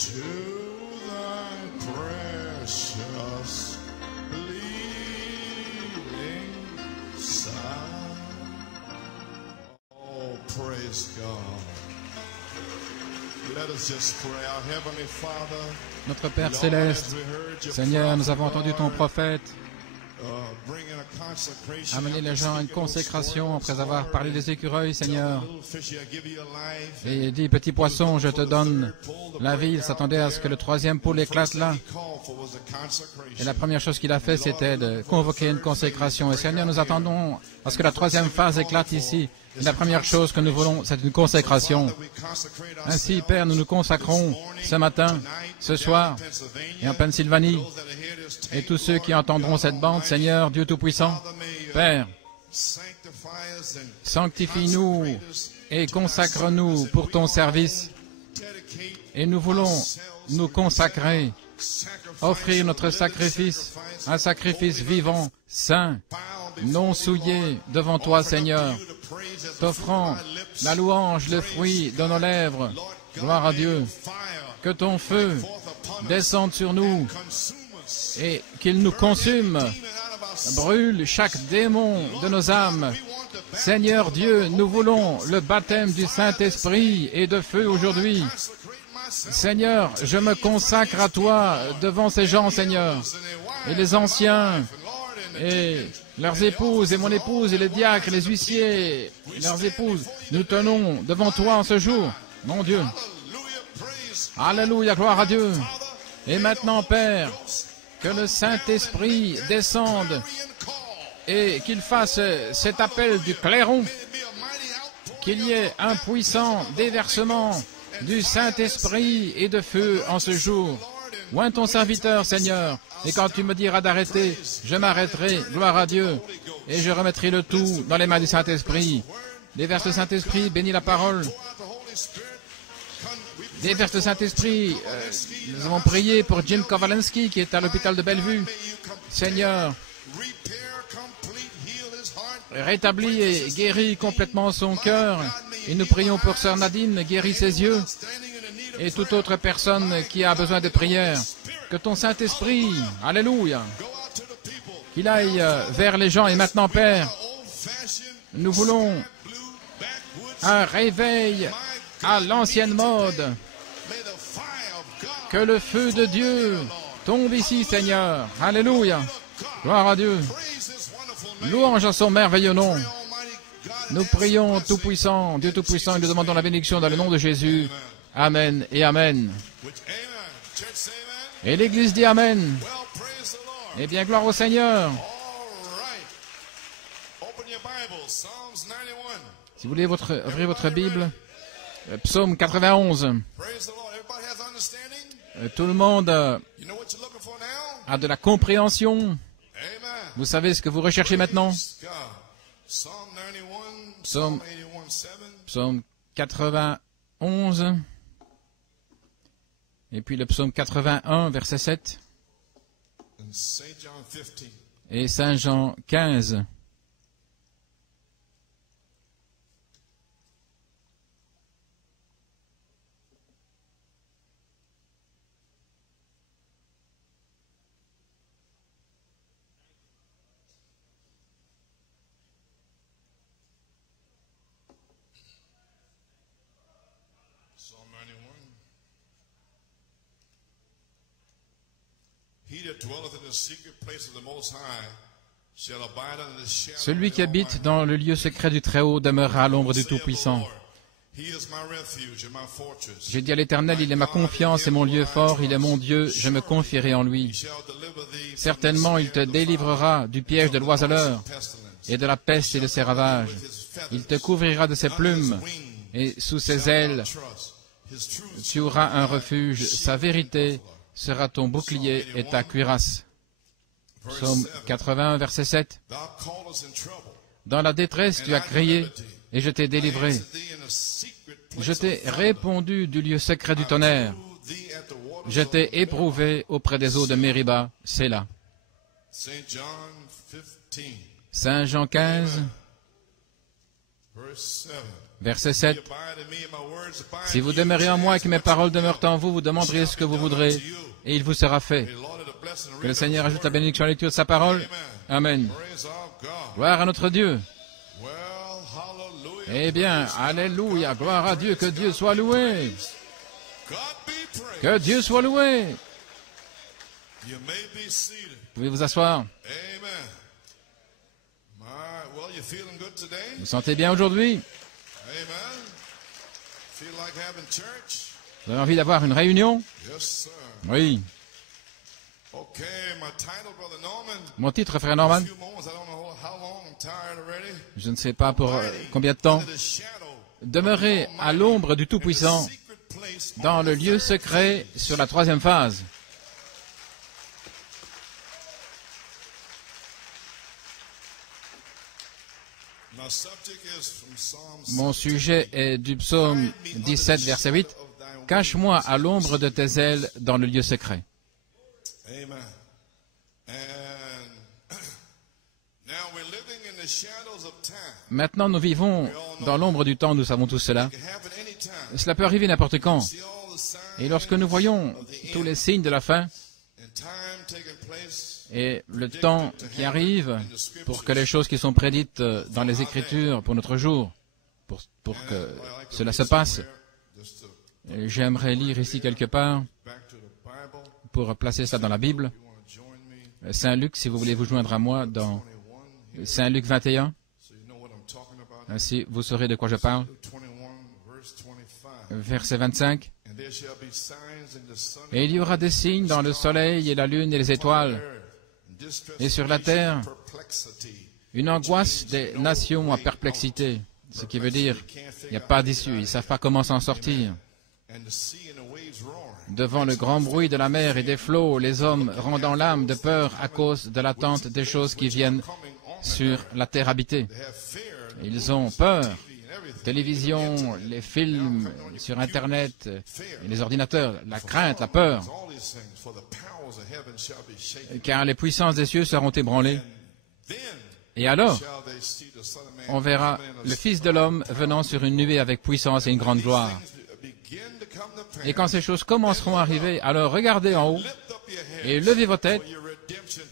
to thy precious bleeding side. Oh, praise God. Let us just pray. Our Heavenly Father, Notre Père Céleste, Seigneur, nous avons entendu ton prophète amener les gens à une consécration après avoir parlé des écureuils, Seigneur. Et il dit, petit poisson, je te donne la vie. Il s'attendait à ce que le troisième poule éclate là. Et la première chose qu'il a fait, c'était de convoquer une consécration. Et Seigneur, nous attendons à ce que la troisième phase éclate ici. Et la première chose que nous voulons, c'est une consécration. Ainsi, Père, nous nous consacrons ce matin, ce soir, et en Pennsylvanie, et tous ceux qui entendront cette bande, Seigneur, Dieu Tout-Puissant, Père, sanctifie-nous et consacre-nous pour ton service. Et nous voulons nous consacrer, offrir notre sacrifice, un sacrifice vivant, saint, non souillé devant toi, Seigneur, t'offrant la louange, le fruit de nos lèvres. Gloire à Dieu. Que ton feu descende sur nous et qu'il nous consume, brûle chaque démon de nos âmes. Seigneur Dieu, nous voulons le baptême du Saint-Esprit et de feu aujourd'hui. Seigneur, je me consacre à toi devant ces gens, Seigneur, et les anciens, et leurs épouses, et mon épouse, et les diacres, les huissiers, et leurs épouses. Nous tenons devant toi en ce jour, mon Dieu. Alléluia, gloire à Dieu. Et maintenant, Père, que le Saint-Esprit descende et qu'il fasse cet appel du clairon, qu'il y ait un puissant déversement du Saint-Esprit et de feu en ce jour. Oins ton serviteur, Seigneur, et quand tu me diras d'arrêter, je m'arrêterai, gloire à Dieu, et je remettrai le tout dans les mains du Saint-Esprit. Déverse le Saint-Esprit, bénis la parole. Déverse le Saint-Esprit. Nous avons prié pour Jim Kowalski qui est à l'hôpital de Bellevue. Seigneur, rétablis et guéris complètement son cœur. Et nous prions pour Sœur Nadine, guéris ses yeux. Et toute autre personne qui a besoin de prière. Que ton Saint-Esprit, alléluia, qu'il aille vers les gens. Et maintenant, Père, nous voulons un réveil à l'ancienne mode. Que le feu de Dieu tombe ici, Seigneur. Alléluia. Gloire à Dieu. Louange à son merveilleux nom. Nous prions Tout-Puissant, Dieu Tout-Puissant, et nous demandons la bénédiction dans le nom de Jésus. Amen et Amen. Et l'Église dit Amen. Eh bien, gloire au Seigneur. Si vous voulez ouvrir votre Bible, Psaume 91. Tout le monde a de la compréhension. Vous savez ce que vous recherchez maintenant? Psaume 91. Et puis le psaume 81, verset 7. Et Saint Jean 15. Celui qui habite dans le lieu secret du Très-Haut demeurera à l'ombre du Tout-Puissant. J'ai dit à l'Éternel, il est ma confiance et mon lieu fort, il est mon Dieu, je me confierai en lui. Certainement, il te délivrera du piège de l'oiseleur et de la peste et de ses ravages. Il te couvrira de ses plumes et sous ses ailes, tu auras un refuge. Sa vérité sera ton bouclier et ta cuirasse. Psaume 81, verset 7. Dans la détresse, tu as crié, et je t'ai délivré. Je t'ai répondu du lieu secret du tonnerre. Je t'ai éprouvé auprès des eaux de Mériba. C'est là. Saint Jean 15. Verset 7. Si vous demeurez en moi et que mes paroles demeurent en vous, vous demanderez ce que vous voudrez, et il vous sera fait. Que le Seigneur ajoute la bénédiction à la lecture de sa parole. Amen. Gloire à notre Dieu. Eh bien, alléluia, gloire à Dieu, que Dieu soit loué. Que Dieu soit loué. Vous pouvez vous asseoir. Vous sentez bien aujourd'hui? Vous avez envie d'avoir une réunion? Oui. Mon titre, frère Norman, je ne sais pas pour combien de temps. Demeurez à l'ombre du Tout-Puissant, dans le lieu secret sur la troisième phase. Mon sujet est du psaume 17, verset 8. « Cache-moi à l'ombre de tes ailes dans le lieu secret. » Maintenant, nous vivons dans l'ombre du temps, nous savons tous cela. Cela peut arriver n'importe quand. Et lorsque nous voyons tous les signes de la fin et le temps qui arrive pour que les choses qui sont prédites dans les Écritures pour notre jour, pour que cela se passe, j'aimerais lire ici quelque part pour placer ça dans la Bible. Saint Luc, si vous voulez vous joindre à moi dans Saint Luc 21. Ainsi, vous saurez de quoi je parle. Verset 25. Et il y aura des signes dans le soleil et la lune et les étoiles, et sur la terre, une angoisse des nations en perplexité. Ce qui veut dire, il n'y a pas d'issue, ils ne savent pas comment s'en sortir. Devant le grand bruit de la mer et des flots, les hommes rendant l'âme de peur à cause de l'attente des choses qui viennent sur la terre habitée. Ils ont peur. Télévision, les films sur Internet, les ordinateurs, la crainte, la peur. Car les puissances des cieux seront ébranlées. Et alors, on verra le Fils de l'homme venant sur une nuée avec puissance et une grande gloire. Et quand ces choses commenceront à arriver, alors regardez en haut et levez vos têtes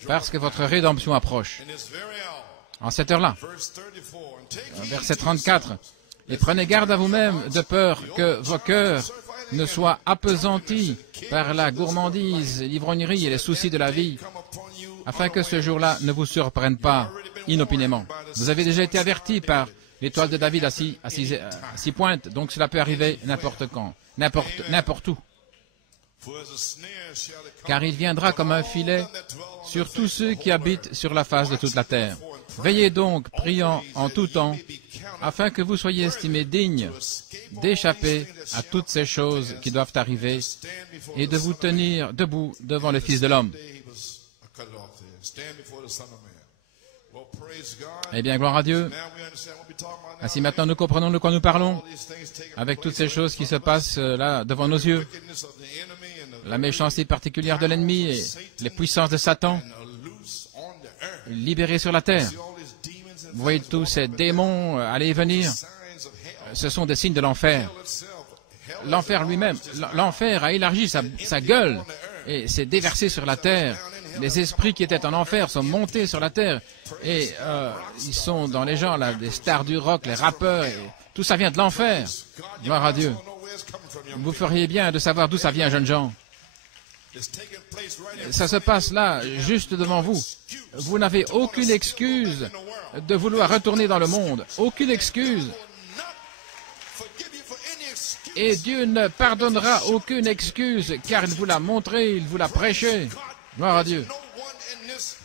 parce que votre rédemption approche. En cette heure-là, verset 34, « Et prenez garde à vous-même de peur que vos cœurs ne soient appesantis par la gourmandise, l'ivrognerie et les soucis de la vie, afin que ce jour-là ne vous surprenne pas inopinément. Vous avez déjà été avertis par l'étoile de David à six pointes, donc cela peut arriver n'importe quand, n'importe où. Car il viendra comme un filet sur tous ceux qui habitent sur la face de toute la terre. Veillez donc, priant en tout temps, afin que vous soyez estimés dignes d'échapper à toutes ces choses qui doivent arriver et de vous tenir debout devant le Fils de l'homme. » Eh bien, gloire à Dieu. Ainsi maintenant nous comprenons de quoi nous parlons, avec toutes ces choses qui se passent là devant nos yeux, la méchanceté particulière de l'ennemi et les puissances de Satan libérées sur la terre. Vous voyez tous ces démons aller et venir, ce sont des signes de l'enfer. L'enfer lui-même, l'enfer a élargi sa gueule et s'est déversé sur la terre. Les esprits qui étaient en enfer sont montés sur la terre et ils sont dans les gens, là, des stars du rock, les rappeurs, et tout ça vient de l'enfer. Gloire à Dieu. Vous feriez bien de savoir d'où ça vient, jeunes gens. Ça se passe là, juste devant vous. Vous n'avez aucune excuse de vouloir retourner dans le monde. Aucune excuse. Et Dieu ne pardonnera aucune excuse, car il vous l'a montré, il vous l'a prêché. Gloire à Dieu.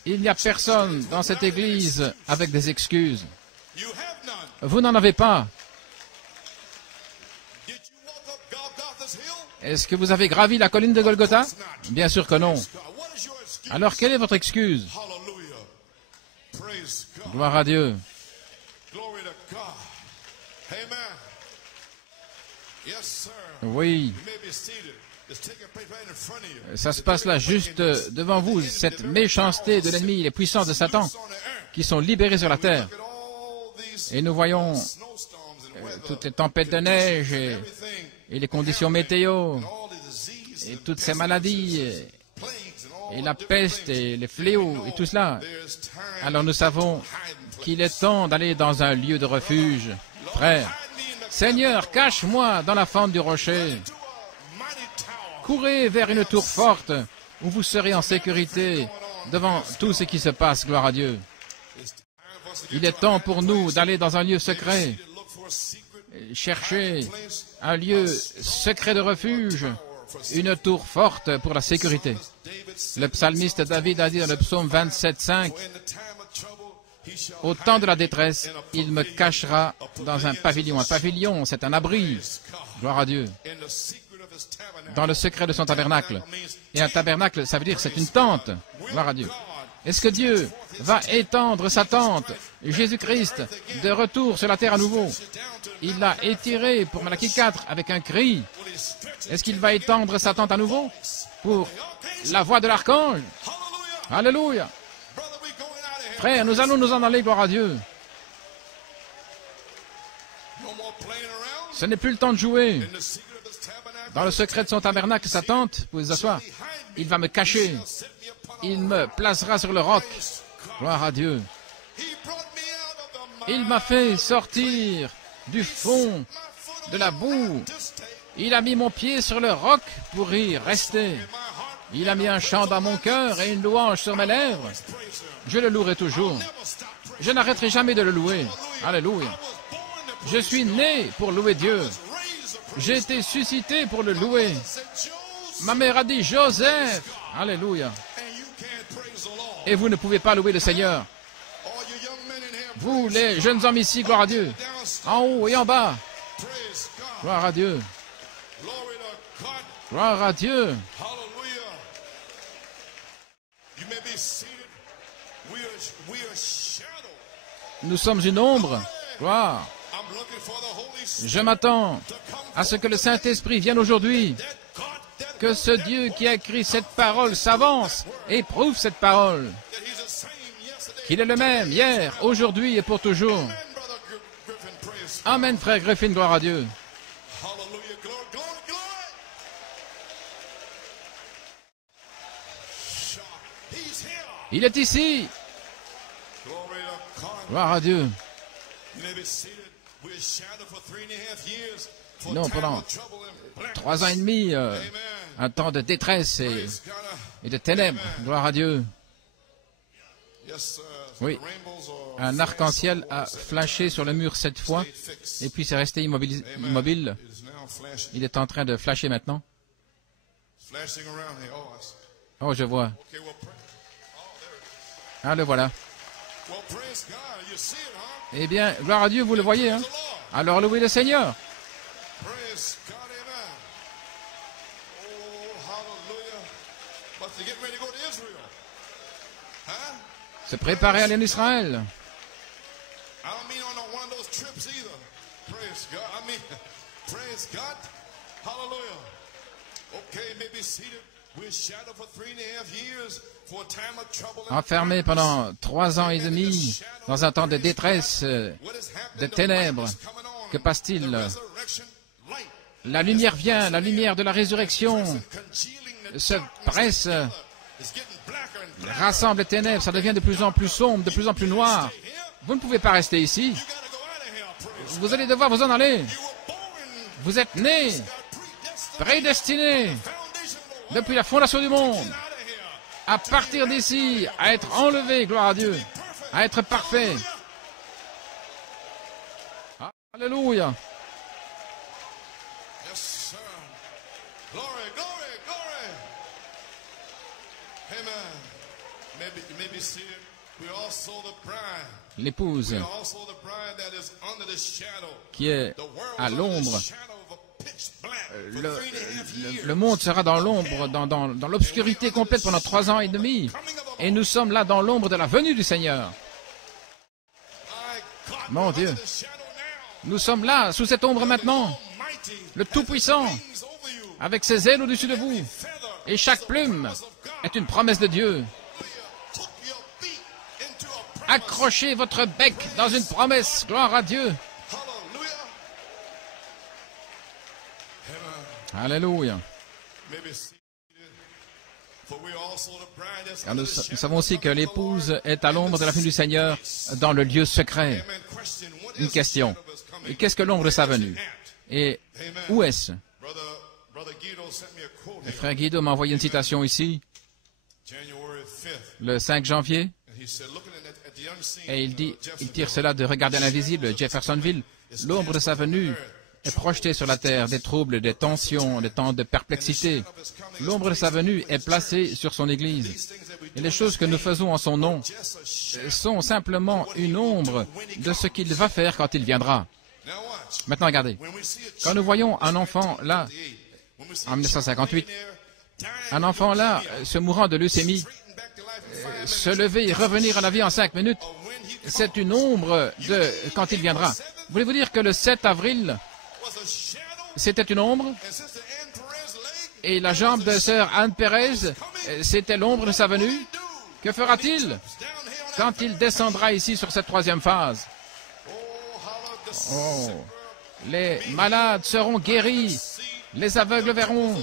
Il n'y a personne dans cette église avec des excuses. Vous n'en avez pas. Est-ce que vous avez gravi la colline de Golgotha? Bien sûr que non. Alors, quelle est votre excuse? Gloire à Dieu. Oui. Ça se passe là, juste devant vous, cette méchanceté de l'ennemi, les puissances de Satan qui sont libérées sur la terre. Et nous voyons toutes les tempêtes de neige et les conditions météo et toutes ces maladies et la peste et les fléaux et tout cela. Alors nous savons qu'il est temps d'aller dans un lieu de refuge. Frère, Seigneur, cache-moi dans la fente du rocher. Courez vers une tour forte où vous serez en sécurité devant tout ce qui se passe, gloire à Dieu. Il est temps pour nous d'aller dans un lieu secret, chercher un lieu secret de refuge, une tour forte pour la sécurité. Le psalmiste David a dit dans le psaume 27:5, « Au temps de la détresse, il me cachera dans un pavillon. » Un pavillon, c'est un abri. Gloire à Dieu. Dans le secret de son tabernacle. Et un tabernacle, ça veut dire que c'est une tente. Gloire à Dieu. Est-ce que Dieu va étendre sa tente, Jésus-Christ, de retour sur la terre à nouveau? Il l'a étiré pour Malachie 4 avec un cri. Est-ce qu'il va étendre sa tente à nouveau pour la voix de l'archange? Alléluia. Frère, nous allons nous en aller, gloire à Dieu. Ce n'est plus le temps de jouer. Dans le secret de son tabernacle, sa tente, vous pouvez vous asseoir, il va me cacher. Il me placera sur le roc. Gloire à Dieu. Il m'a fait sortir du fond de la boue. Il a mis mon pied sur le roc pour y rester. Il a mis un chant dans mon cœur et une louange sur mes lèvres. Je le louerai toujours. Je n'arrêterai jamais de le louer. Alléluia. Je suis né pour louer Dieu. J'ai été suscité pour le louer. Ma mère a dit Joseph. Alléluia. Et vous ne pouvez pas louer le Seigneur. Vous, les jeunes hommes ici, gloire à Dieu. En haut et en bas. Gloire à Dieu. Gloire à Dieu. Nous sommes une ombre. Gloire. Je m'attends à ce que le Saint-Esprit vienne aujourd'hui. Que ce Dieu qui a écrit cette parole s'avance et prouve cette parole. Qu'il est le même hier, aujourd'hui et pour toujours. Amen, frère Griffin, gloire à Dieu. Il est ici. Gloire à Dieu. Non, pendant 3 ans et demi, un temps de détresse et de ténèbres. Gloire à Dieu. Oui, un arc-en-ciel a flashé sur le mur 7 fois et puis c'est resté immobile. Il est en train de flasher maintenant. Oh, je vois. Ah, le voilà. Eh bien, gloire à Dieu, vous le voyez, hein? Alors louez le Seigneur. Se préparer à aller en Israël. Enfermé pendant 3 ans et demi dans un temps de détresse, de ténèbres. Que passe-t-il? La lumière vient, la lumière de la résurrection se presse, rassemble les ténèbres, ça devient de plus en plus sombre, de plus en plus noir. Vous ne pouvez pas rester ici. Vous allez devoir vous en aller. Vous êtes nés, prédestinés, depuis la fondation du monde, à partir d'ici, à être enlevés, gloire à Dieu, à être parfaits. Alléluia. L'épouse qui est à l'ombre. Le monde sera dans l'ombre, dans l'obscurité complète pendant 3 ans et demi. Et nous sommes là dans l'ombre de la venue du Seigneur. Mon Dieu. Nous sommes là, sous cette ombre maintenant. Le Tout-Puissant, avec ses ailes au-dessus de vous. Et chaque plume est une promesse de Dieu. Accrochez votre bec dans une promesse. Gloire à Dieu. Hallelujah. Amen. Alléluia. Maybe seated. For we also the bride that's Car under nous the shadow savons aussi of que the l'épouse Lord. est à l'ombre de la venue du Seigneur dans le lieu secret. Amen. Question. What Une is the question. shadow of his coming? Qu'est-ce que l'ombre de sa venue? Et où est-ce? Brother Guido sent me a quote Le here, frère Guido m'a envoyé une citation ici, January 5th. le 5 janvier, And he said, looking at the unseen, et il dit, il Jeffersonville, tire cela de Regarder l'invisible, Jeffersonville. L'ombre de sa venue est projetée sur la terre, des troubles, des tensions, des temps de perplexité. L'ombre de sa venue est placée sur son Église. Et les choses que nous faisons en son nom sont simplement une ombre de ce qu'il va faire quand il viendra. Now watch. Maintenant, regardez. When we see a Quand nous voyons un enfant là, when we see en 1958, dying, un enfant là, se mourant de leucémie, straighten back to life in 5 se lever et revenir à la vie en 5 minutes, when he c'est une ombre de quand il viendra. Voulez-vous dire que le 7 avril, was a shadow, c'était une ombre, and Sister Ann Perez's leg, et la jambe de sœur Anne Pérez, c'était l'ombre de sa venue? Que fera-t-il down here on quand il descendra ici sur cette troisième phase? Oh, les malades seront guéris, les aveugles verront,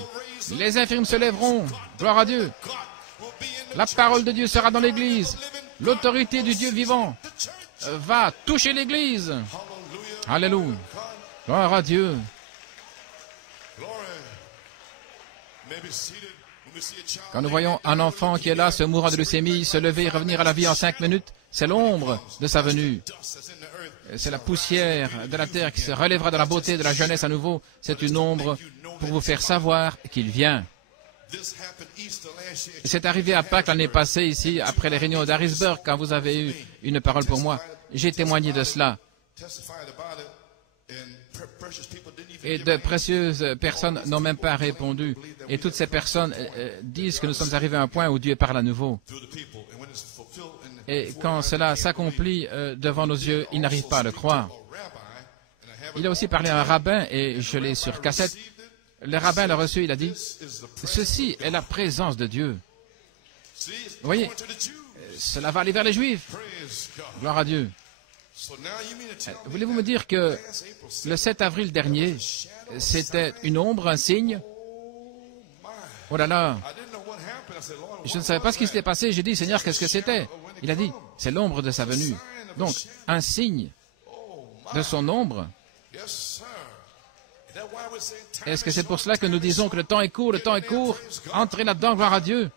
les infirmes se lèveront. Gloire à Dieu. La parole de Dieu sera dans l'Église. L'autorité du Dieu vivant va toucher l'Église. Alléluia. Gloire à Dieu. Quand nous voyons un enfant qui est là, se mourant de leucémie, se lever et revenir à la vie en 5 minutes, c'est l'ombre de sa venue. C'est la poussière de la terre qui se relèvera dans la beauté de la jeunesse à nouveau. C'est une ombre pour vous faire savoir qu'il vient. C'est arrivé à Pâques l'année passée, ici, après les réunions d'Harrisburg, quand vous avez eu une parole pour moi. J'ai témoigné de cela. Et de précieuses personnes n'ont même pas répondu. Et toutes ces personnes disent que nous sommes arrivés à un point où Dieu parle à nouveau. Et quand cela s'accomplit devant nos yeux, ils n'arrivent pas à le croire. Il a aussi parlé à un rabbin, et je l'ai sur cassette. Le rabbin l'a reçu, il a dit, « Ceci est la présence de Dieu. » Vous voyez, cela va aller vers les Juifs. Gloire à Dieu. Voulez-vous me dire que le 7 avril dernier, c'était une ombre, un signe? Oh là là, je ne savais pas ce qui s'était passé. J'ai dit, Seigneur, qu'est-ce que c'était? Il a dit, c'est l'ombre de sa venue. Donc, un signe de son ombre. Est-ce que c'est pour cela que nous disons que le temps est court, entrez là-dedans, gloire à Dieu.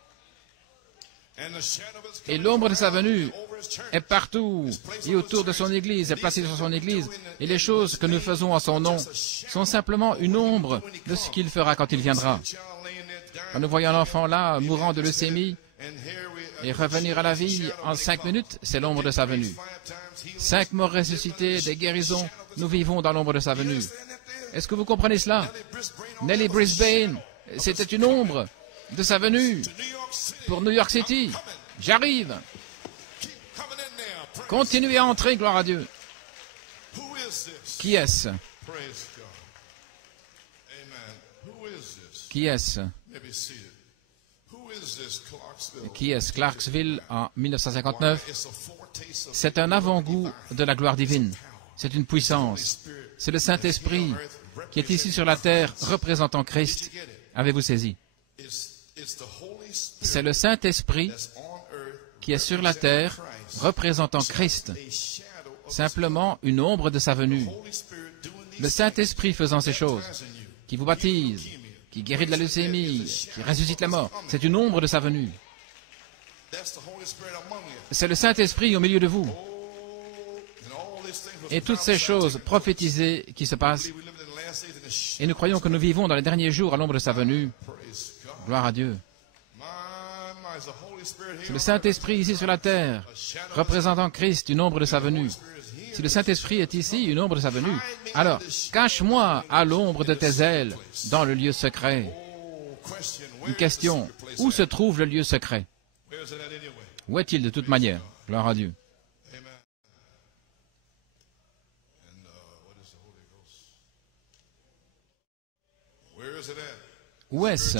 Et l'ombre de sa venue est partout et autour de son Église, est placée sur son Église. Et les choses que nous faisons en son nom sont simplement une ombre de ce qu'il fera quand il viendra. Quand nous voyons l'enfant là, mourant de leucémie, et revenir à la vie en 5 minutes, c'est l'ombre de sa venue. 5 morts ressuscités, des guérisons, nous vivons dans l'ombre de sa venue. Est-ce que vous comprenez cela? Nellie Brisbane, c'était une ombre de sa venue pour New York City. J'arrive. Continuez à entrer, gloire à Dieu. Qui est-ce? Qui est-ce? Qui est-ce? Clarksville en 1959. C'est un avant-goût de la gloire divine. C'est une puissance. C'est le Saint-Esprit qui est ici sur la terre représentant Christ. Avez-vous saisi? C'est le Saint-Esprit qui est sur la terre représentant Christ. Simplement une ombre de sa venue. Le Saint-Esprit faisant ces choses, qui vous baptise, qui guérit de la leucémie, qui ressuscite la mort, c'est une ombre de sa venue. C'est le Saint-Esprit au milieu de vous. Et toutes ces choses prophétisées qui se passent, et nous croyons que nous vivons dans les derniers jours à l'ombre de sa venue. Gloire à Dieu. C'est le Saint-Esprit ici sur la terre, représentant Christ, une ombre de sa venue. Si le Saint-Esprit est ici, une ombre de sa venue, alors cache-moi à l'ombre de tes ailes dans le lieu secret. Une question, où se trouve le lieu secret? Où est-il de toute manière? Gloire à Dieu. Où est-ce?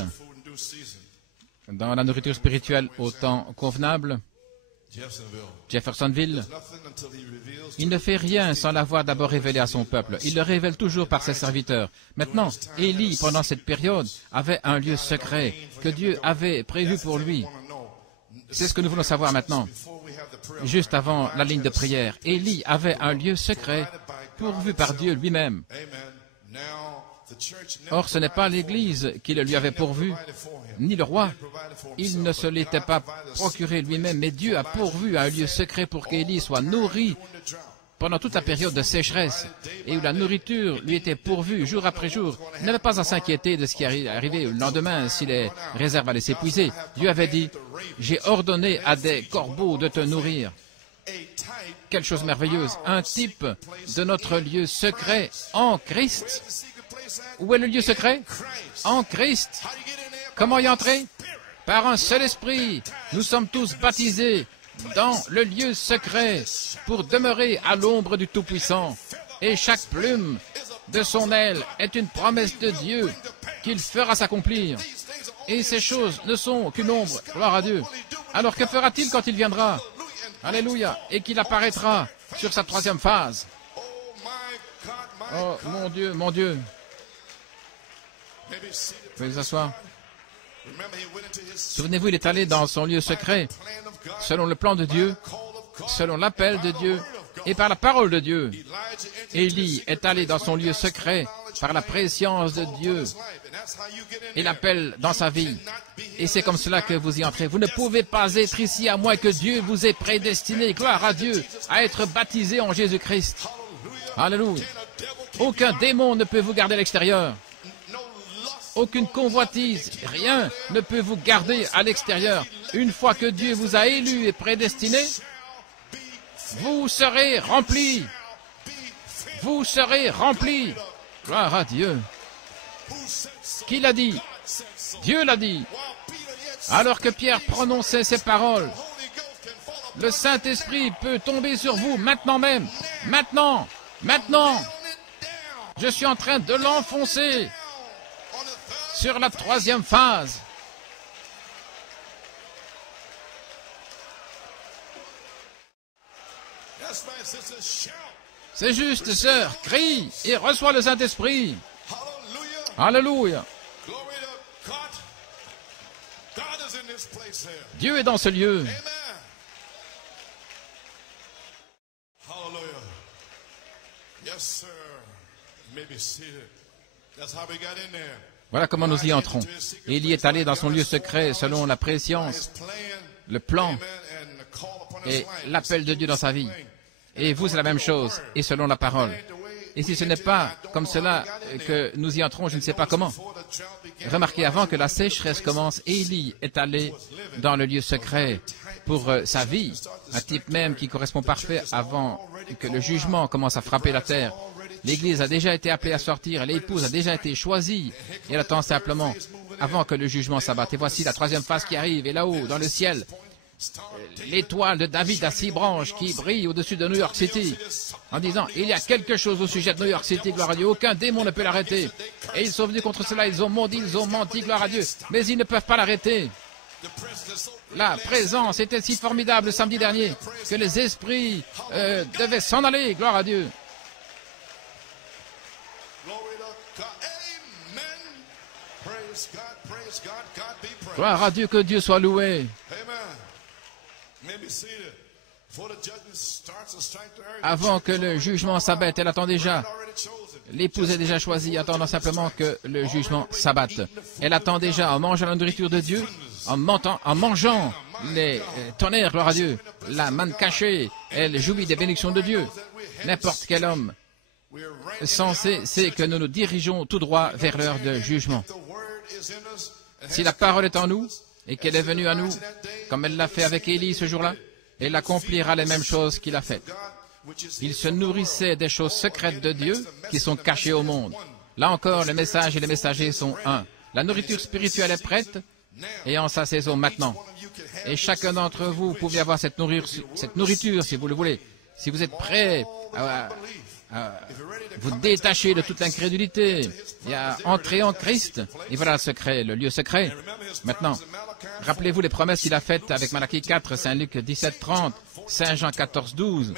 Dans la nourriture spirituelle au temps convenable, Jeffersonville. Il ne fait rien sans l'avoir d'abord révélé à son peuple. Il le révèle toujours par ses serviteurs. Maintenant, Élie, pendant cette période, avait un lieu secret que Dieu avait prévu pour lui. C'est ce que nous voulons savoir maintenant. Juste avant la ligne de prière, Élie avait un lieu secret pourvu par Dieu lui-même. Or, ce n'est pas l'Église qui le lui avait pourvu, ni le roi. Il ne se l'était pas procuré lui-même, mais Dieu a pourvu un lieu secret pour qu'Élie soit nourri pendant toute la période de sécheresse, et où la nourriture lui était pourvue jour après jour. Il n'avait pas à s'inquiéter de ce qui arrivait le lendemain si les réserves allaient s'épuiser. Dieu avait dit, « J'ai ordonné à des corbeaux de te nourrir. » Quelle chose merveilleuse, un type de notre lieu secret en Christ. Où est le lieu secret? En Christ. Comment y entrer? Par un seul esprit. Nous sommes tous baptisés dans le lieu secret pour demeurer à l'ombre du Tout-Puissant. Et chaque plume de son aile est une promesse de Dieu qu'il fera s'accomplir. Et ces choses ne sont qu'une ombre, gloire à Dieu. Alors que fera-t-il quand il viendra? Alléluia. Et qu'il apparaîtra sur sa troisième phase. Oh, mon Dieu, mon Dieu. Veuillez vous asseoir. Souvenez-vous, il est allé dans son lieu secret, selon le plan de Dieu, selon l'appel de Dieu et par la parole de Dieu. Élie est allé dans son lieu secret par la préscience de Dieu et l'appel dans sa vie. Et c'est comme cela que vous y entrez. Vous ne pouvez pas être ici à moins que Dieu vous ait prédestiné, gloire à Dieu, à être baptisé en Jésus-Christ. Alléluia. Aucun démon ne peut vous garder à l'extérieur. Aucune convoitise, rien ne peut vous garder à l'extérieur. Une fois que Dieu vous a élu et prédestiné, vous serez remplis. Vous serez remplis. Gloire à Dieu. Qui l'a dit? Dieu l'a dit. Alors que Pierre prononçait ces paroles, le Saint-Esprit peut tomber sur vous maintenant même. Maintenant. Maintenant. Je suis en train de l'enfoncer sur la troisième phase. C'est juste, sœur, crie et reçois le Saint-Esprit. Alléluia. Dieu est dans ce lieu. Voilà comment nous y entrons. Élie est allé dans son lieu secret selon la préscience, le plan et l'appel de Dieu dans sa vie. Et vous, c'est la même chose, et selon la parole. Et si ce n'est pas comme cela que nous y entrons, je ne sais pas comment. Remarquez, avant que la sécheresse commence, Élie est allé dans le lieu secret pour sa vie, un type même qui correspond parfait avant que le jugement commence à frapper la terre. L'Église a déjà été appelée à sortir, l'épouse a déjà été choisie, et elle attend simplement avant que le jugement s'abatte. Et voici la troisième phase qui arrive, et là-haut, dans le ciel, l'étoile de David à 6 branches qui brille au-dessus de New York City, en disant, il y a quelque chose au sujet de New York City, gloire à Dieu, aucun démon ne peut l'arrêter. Et ils sont venus contre cela, ils ont menti, gloire à Dieu, mais ils ne peuvent pas l'arrêter. La présence était si formidable le samedi dernier que les esprits devaient s'en aller, gloire à Dieu. Gloire à Dieu, que Dieu soit loué. Avant que le jugement s'abatte, elle attend déjà. L'épouse est déjà choisie, attendant simplement que le jugement s'abatte. Elle attend déjà en mangeant la nourriture de Dieu, en mangeant les tonnerres, gloire à Dieu, la manne cachée. Elle jouit des bénédictions de Dieu. N'importe quel homme sensé sait que nous nous dirigeons tout droit vers l'heure de jugement. Si la parole est en nous et qu'elle est venue à nous, comme elle l'a fait avec Élie ce jour-là, elle accomplira les mêmes choses qu'il a faites. Il se nourrissait des choses secrètes de Dieu qui sont cachées au monde. Là encore, le message et les messagers sont un. La nourriture spirituelle est prête et en sa saison maintenant. Et chacun d'entre vous, pouvez avoir cette nourriture si vous le voulez. Si vous êtes prêt vous détacher de toute incrédulité et à entrer en Christ. Et voilà le secret, le lieu secret. Maintenant, rappelez-vous les promesses qu'il a faites avec Malachie 4, Saint Luc 17, 30, Saint Jean 14, 12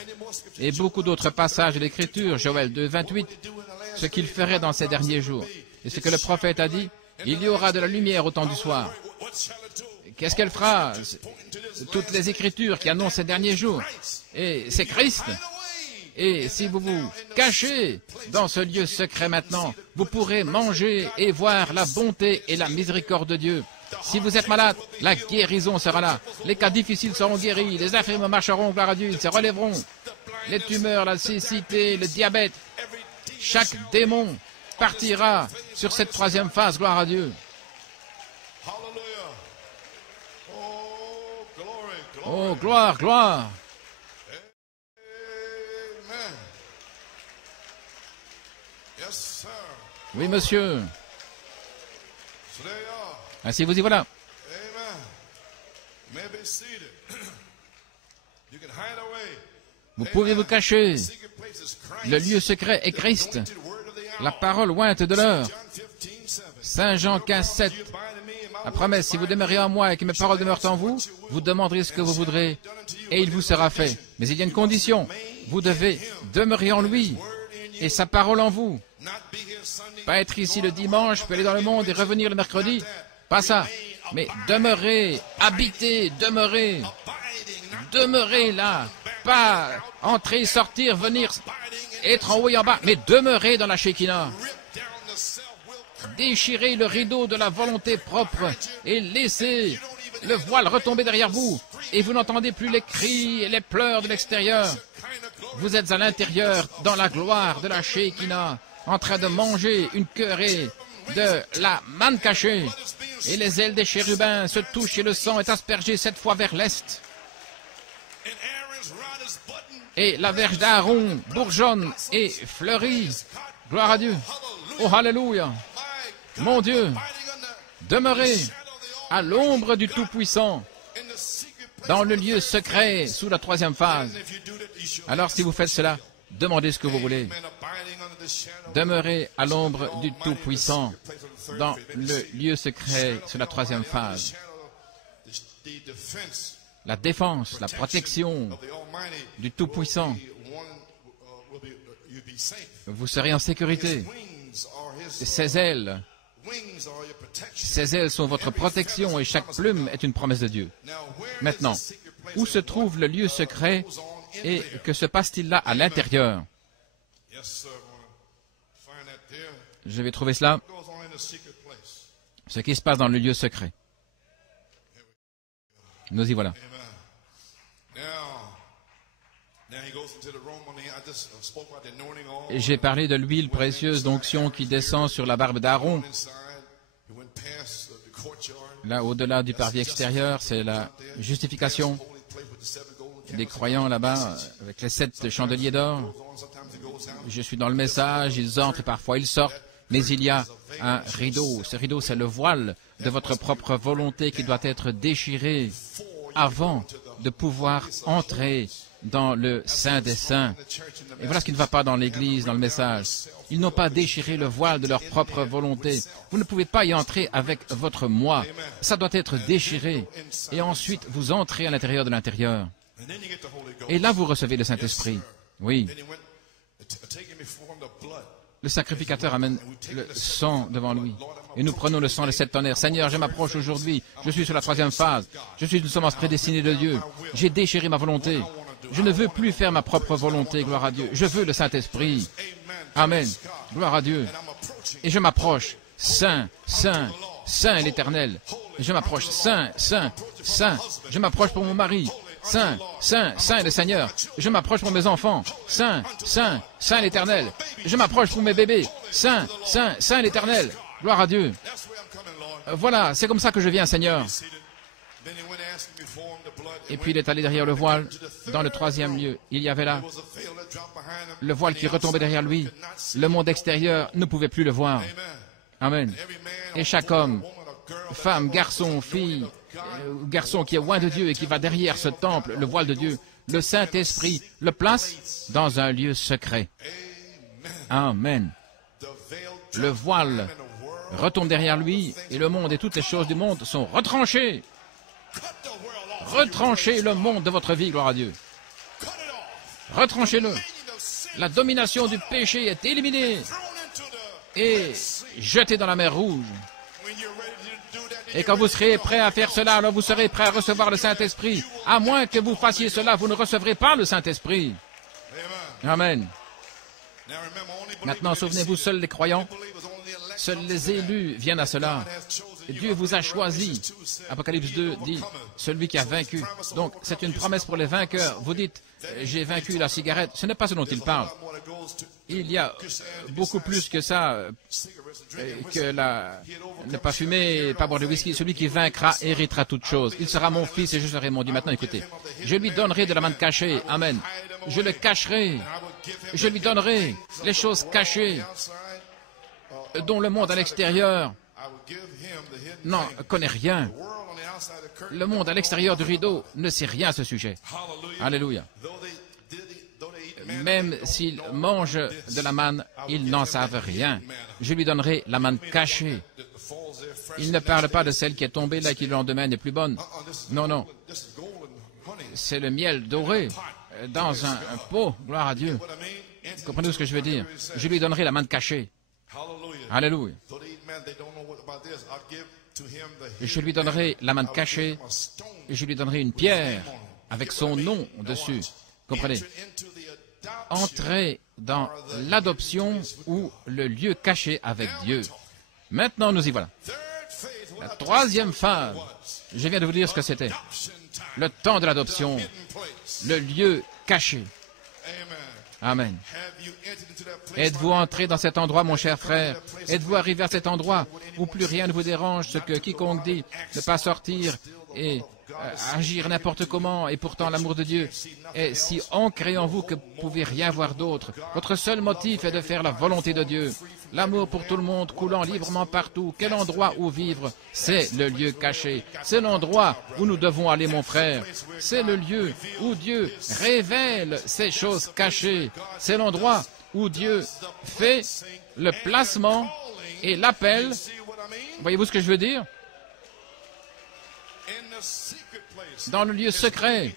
et beaucoup d'autres passages de l'Écriture, Joël 2, 28, ce qu'il ferait dans ces derniers jours. Et ce que le prophète a dit, il y aura de la lumière au temps du soir. Qu'est-ce qu'elle fera? Toutes les Écritures qui annoncent ces derniers jours. Et c'est Christ. Et si vous vous cachez dans ce lieu secret maintenant, vous pourrez manger et voir la bonté et la miséricorde de Dieu. Si vous êtes malade, la guérison sera là. Les cas difficiles seront guéris. Les infirmes marcheront, gloire à Dieu, ils se relèveront. Les tumeurs, la cécité, le diabète, chaque démon partira sur cette troisième phase, gloire à Dieu. Oh, gloire, gloire. Oui, monsieur. Ainsi, vous y voilà. Vous pouvez vous cacher. Le lieu secret est Christ. La parole ointe de l'heure. Saint Jean 15, 7. La promesse, si vous demeurez en moi et que mes paroles demeurent en vous, vous demanderez ce que vous voudrez et il vous sera fait. Mais il y a une condition. Vous devez demeurer en lui et sa parole en vous. Pas être ici le dimanche, puis aller dans le monde et revenir le mercredi. Pas ça. Mais demeurer, habiter, demeurer. Demeurer là. Pas entrer, sortir, venir, être en haut et en bas. Mais demeurer dans la Shekinah. Déchirez le rideau de la volonté propre et laissez le voile retomber derrière vous. Et vous n'entendez plus les cris et les pleurs de l'extérieur. Vous êtes à l'intérieur, dans la gloire de la Shekinah, en train de manger une queurée de la manne cachée. Et les ailes des chérubins se touchent et le sang est aspergé cette fois vers l'est. Et la verge d'Aaron bourgeonne et fleurit. Gloire à Dieu. Oh, alléluia. Mon Dieu, demeurez à l'ombre du Tout-Puissant, dans le lieu secret, sous la troisième phase. Alors, si vous faites cela, demandez ce que vous voulez. Demeurez à l'ombre du Tout-Puissant, dans le lieu secret, sous la troisième phase. La défense, la protection du Tout-Puissant. Vous serez en sécurité. Ses ailes sont votre protection et chaque plume est une promesse de Dieu. Maintenant, où se trouve le lieu secret et que se passe-t-il là à l'intérieur? Je vais trouver cela. Ce qui se passe dans le lieu secret. Nous y voilà. J'ai parlé de l'huile précieuse d'onction qui descend sur la barbe d'Aaron. Là, au-delà du parvis extérieur, c'est la justification des croyants là-bas, avec les 7 chandeliers d'or. Je suis dans le message, ils entrent et parfois ils sortent, mais il y a un rideau. Ce rideau, c'est le voile de votre propre volonté qui doit être déchiré avant de pouvoir entrer dans le Saint des Saints. Et voilà ce qui ne va pas dans l'Église, dans le message. Ils n'ont pas déchiré le voile de leur propre volonté. Vous ne pouvez pas y entrer avec votre moi. Ça doit être déchiré. Et ensuite, vous entrez à l'intérieur de l'intérieur. Et là, vous recevez le Saint-Esprit. Oui. Le sacrificateur amène le sang devant lui. Et nous prenons le sang, les 7 tonnerres. Seigneur, je m'approche aujourd'hui. Je suis sur la troisième phase. Je suis une semence prédestinée de Dieu. J'ai déchiré ma volonté. Je ne veux plus faire ma propre volonté, gloire à Dieu. Je veux le Saint-Esprit. Amen. Gloire à Dieu. Et je m'approche. Saint, Saint, Saint est l'Éternel. Je m'approche. Saint, Saint, Saint. Je m'approche pour mon mari. Saint, Saint, Saint est le Seigneur. Je m'approche pour mes enfants. Saint, Saint, Saint est l'Éternel. Je m'approche pour mes bébés. Saint, Saint, Saint est l'Éternel. Gloire à Dieu. Voilà, c'est comme ça que je viens, Seigneur. Et puis il est allé derrière le voile, dans le troisième lieu. Il y avait là le voile qui retombait derrière lui. Le monde extérieur ne pouvait plus le voir. Amen. Et chaque homme, femme, garçon, fille, garçon qui est loin de Dieu et qui va derrière ce temple, le voile de Dieu, le Saint-Esprit, le place dans un lieu secret. Amen. Le voile retombe derrière lui et le monde et toutes les choses du monde sont retranchées. Retranchez le monde de votre vie, gloire à Dieu. Retranchez-le. La domination du péché est éliminée et jetée dans la mer Rouge. Et quand vous serez prêt à faire cela, alors vous serez prêt à recevoir le Saint-Esprit. À moins que vous fassiez cela, vous ne recevrez pas le Saint-Esprit. Amen. Maintenant, souvenez-vous, seuls les croyants, seuls les élus viennent à cela. Dieu vous a choisi. Apocalypse 2 dit, celui qui a vaincu. Donc, c'est une promesse pour les vainqueurs. Vous dites, j'ai vaincu la cigarette. Ce n'est pas ce dont il parle. Il y a beaucoup plus que ça, que ne pas fumer, pas boire de whisky. Celui qui vaincra héritera toutes choses. Il sera mon fils et je serai mon Dieu. Maintenant, écoutez, je lui donnerai de la manne cachée. Amen. Je le cacherai. Je lui donnerai les choses cachées dont le monde à l'extérieur n'en connaît rien. Le monde à l'extérieur du rideau ne sait rien à ce sujet. Alléluia. Même s'ils mangent de la manne, ils n'en savent rien. Je lui donnerai la manne cachée. Il ne parle pas de celle qui est tombée là et qui le lendemain n'est plus bonne. Non, non. C'est le miel doré dans un pot. Gloire à Dieu. Comprenez-vous ce que je veux dire? Je lui donnerai la manne cachée. Alléluia. Je lui donnerai la manne cachée et je lui donnerai une pierre avec son nom dessus. Comprenez? Entrez dans l'adoption ou le lieu caché avec Dieu. Maintenant, nous y voilà. La troisième phase, je viens de vous dire ce que c'était. Le temps de l'adoption, le lieu caché. Amen. Êtes-vous entré dans cet endroit, mon cher frère? Êtes-vous arrivé à cet endroit où plus rien ne vous dérange, ce que quiconque dit, ne pas sortir et agir n'importe comment, et pourtant l'amour de Dieu est si ancré en vous que vous ne pouvez rien voir d'autre. Votre seul motif est de faire la volonté de Dieu. L'amour pour tout le monde coulant librement partout. Quel endroit où vivre? C'est le lieu caché. C'est l'endroit où nous devons aller, mon frère. C'est le lieu où Dieu révèle ces choses cachées. C'est l'endroit où Dieu fait le placement et l'appel. Voyez-vous ce que je veux dire? Dans le lieu secret,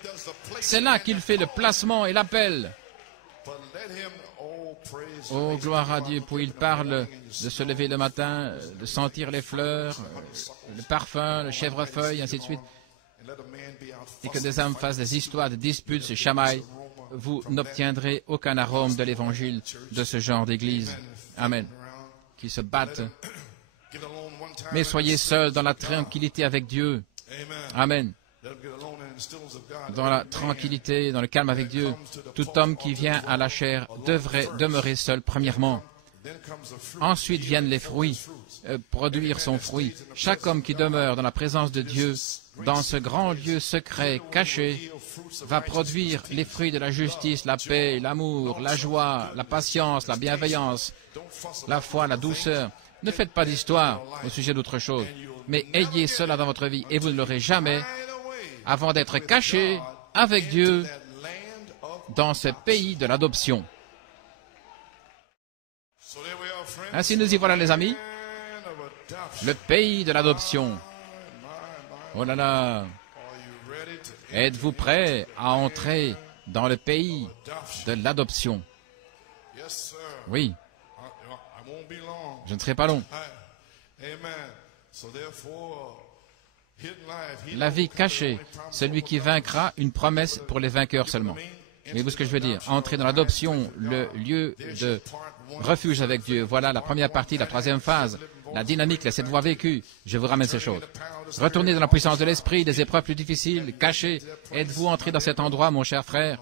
c'est là qu'il fait le placement et l'appel. Oh, gloire à Dieu, pour il parle de se lever le matin, de sentir les fleurs, le parfum, le chèvrefeuille, ainsi de suite. Et que des hommes fassent des histoires, des disputes, se chamaillent. Vous n'obtiendrez aucun arôme de l'évangile de ce genre d'église. Amen. Qui se battent. Mais soyez seuls dans la tranquillité avec Dieu. Amen. Dans la tranquillité, dans le calme avec Dieu, tout homme qui vient à la chair devrait demeurer seul, premièrement. Ensuite viennent les fruits, produire son fruit. Chaque homme qui demeure dans la présence de Dieu, dans ce grand lieu secret, caché, va produire les fruits de la justice, la paix, l'amour, la joie, la patience, la bienveillance, la foi, la douceur. Ne faites pas d'histoire au sujet d'autre chose, mais ayez cela dans votre vie, et vous ne l'aurez jamais avant d'être caché avec Dieu dans ce pays de l'adoption. Ainsi nous y voilà, les amis, le pays de l'adoption. Oh là là, êtes-vous prêts à entrer dans le pays de l'adoption? Oui, je ne serai pas long. La vie cachée, celui qui vaincra, une promesse pour les vainqueurs seulement. Voyez-vous ce que je veux dire? Entrer dans l'adoption, le lieu de refuge avec Dieu. Voilà la première partie, la troisième phase. La dynamique, les 7 voies vécues. Je vous ramène ces choses. Retournez dans la puissance de l'esprit, des épreuves plus difficiles, cachées. Êtes-vous entré dans cet endroit, mon cher frère?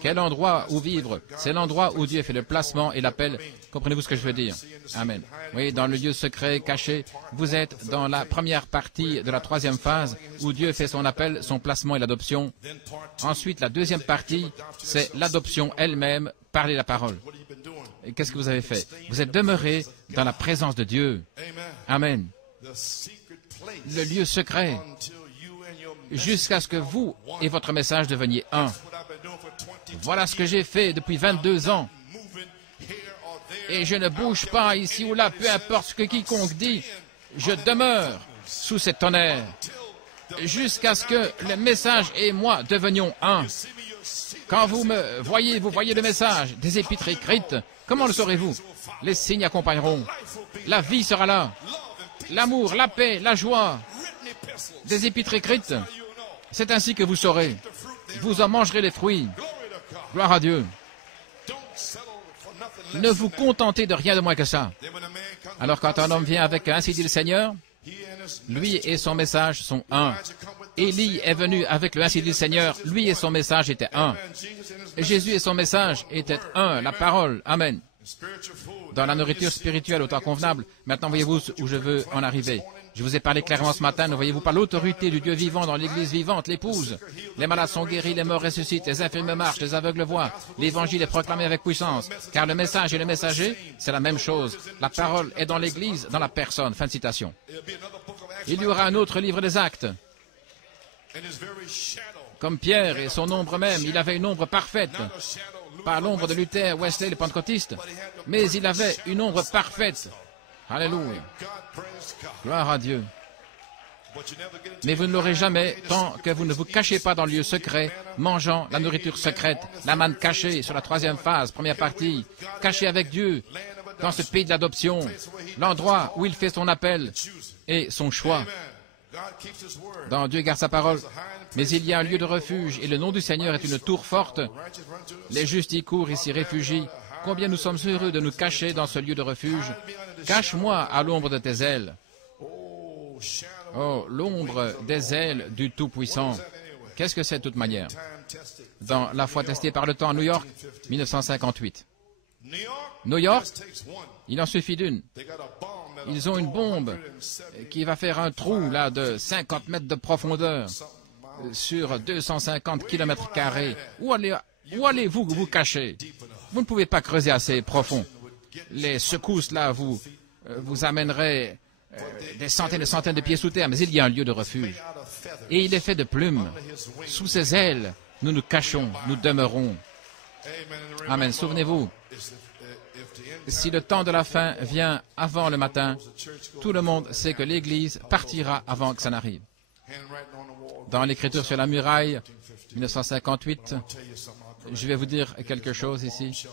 Quel endroit où vivre? C'est l'endroit où Dieu fait le placement et l'appel. Comprenez-vous ce que je veux dire? Amen. Oui, dans le lieu secret, caché, vous êtes dans la première partie de la troisième phase où Dieu fait son appel, son placement et l'adoption. Ensuite, la deuxième partie, c'est l'adoption elle-même, parler la parole. Et qu'est-ce que vous avez fait? Vous êtes demeuré dans la présence de Dieu. Amen. Le lieu secret, jusqu'à ce que vous et votre message deveniez un. Voilà ce que j'ai fait depuis 22 ans. et je ne bouge pas ici ou là, peu importe ce que quiconque dit, je demeure sous cet tonnerre jusqu'à ce que le message et moi devenions un. Quand vous me voyez, vous voyez le message des épîtres écrites. Comment le saurez-vous? Les signes accompagneront. La vie sera là. L'amour, la paix, la joie. Des épîtres écrites. C'est ainsi que vous saurez. Vous en mangerez les fruits. Gloire à Dieu. Ne vous contentez de rien de moins que ça. Alors quand un homme vient avec ainsi dit le Seigneur, lui et son message sont un. Élie est venu avec le ainsi dit le Seigneur, lui et son message étaient un. Et Jésus et son message étaient un, la parole. Amen. Dans la nourriture spirituelle au temps convenable, maintenant voyez-vous où je veux en arriver. Je vous ai parlé clairement ce matin, ne voyez-vous pas l'autorité du Dieu vivant dans l'Église vivante, l'épouse. Les malades sont guéris, les morts ressuscitent, les infirmes marchent, les aveugles voient. L'Évangile est proclamé avec puissance, car le message et le messager, c'est la même chose. La parole est dans l'Église, dans la personne. Fin de citation. Il y aura un autre livre des Actes. Comme Pierre et son ombre même, il avait une ombre parfaite. Pas l'ombre de Luther, Wesley, les pentecôtistes, mais il avait une ombre parfaite. Alléluia. Gloire à Dieu. Mais vous ne l'aurez jamais tant que vous ne vous cachez pas dans le lieu secret, mangeant la nourriture secrète, la manne cachée sur la troisième phase, première partie, cachée avec Dieu, dans ce pays de l'adoption, l'endroit où il fait son appel et son choix. Dans Dieu garde sa parole, mais il y a un lieu de refuge, et le nom du Seigneur est une tour forte. Les justes y courent et s'y réfugient. Combien nous sommes heureux de nous cacher dans ce lieu de refuge. Cache-moi à l'ombre de tes ailes. Oh, l'ombre des ailes du Tout-Puissant. Qu'est-ce que c'est de toute manière? Dans La foi testée par le temps à New York, 1958. New York, il en suffit d'une. Ils ont une bombe qui va faire un trou là de 50 mètres de profondeur sur 250 km². Où allez-vous vous cacher? Vous ne pouvez pas creuser assez profond. Les secousses là vous amèneraient des centaines et centaines de pieds sous terre, mais il y a un lieu de refuge. Et il est fait de plumes. Sous ses ailes, nous nous cachons, nous demeurons. Amen. Souvenez-vous, si le temps de la fin vient avant le matin, tout le monde sait que l'Église partira avant que ça n'arrive. Dans l'Écriture sur la muraille, 1958, je vais vous dire quelque chose ici.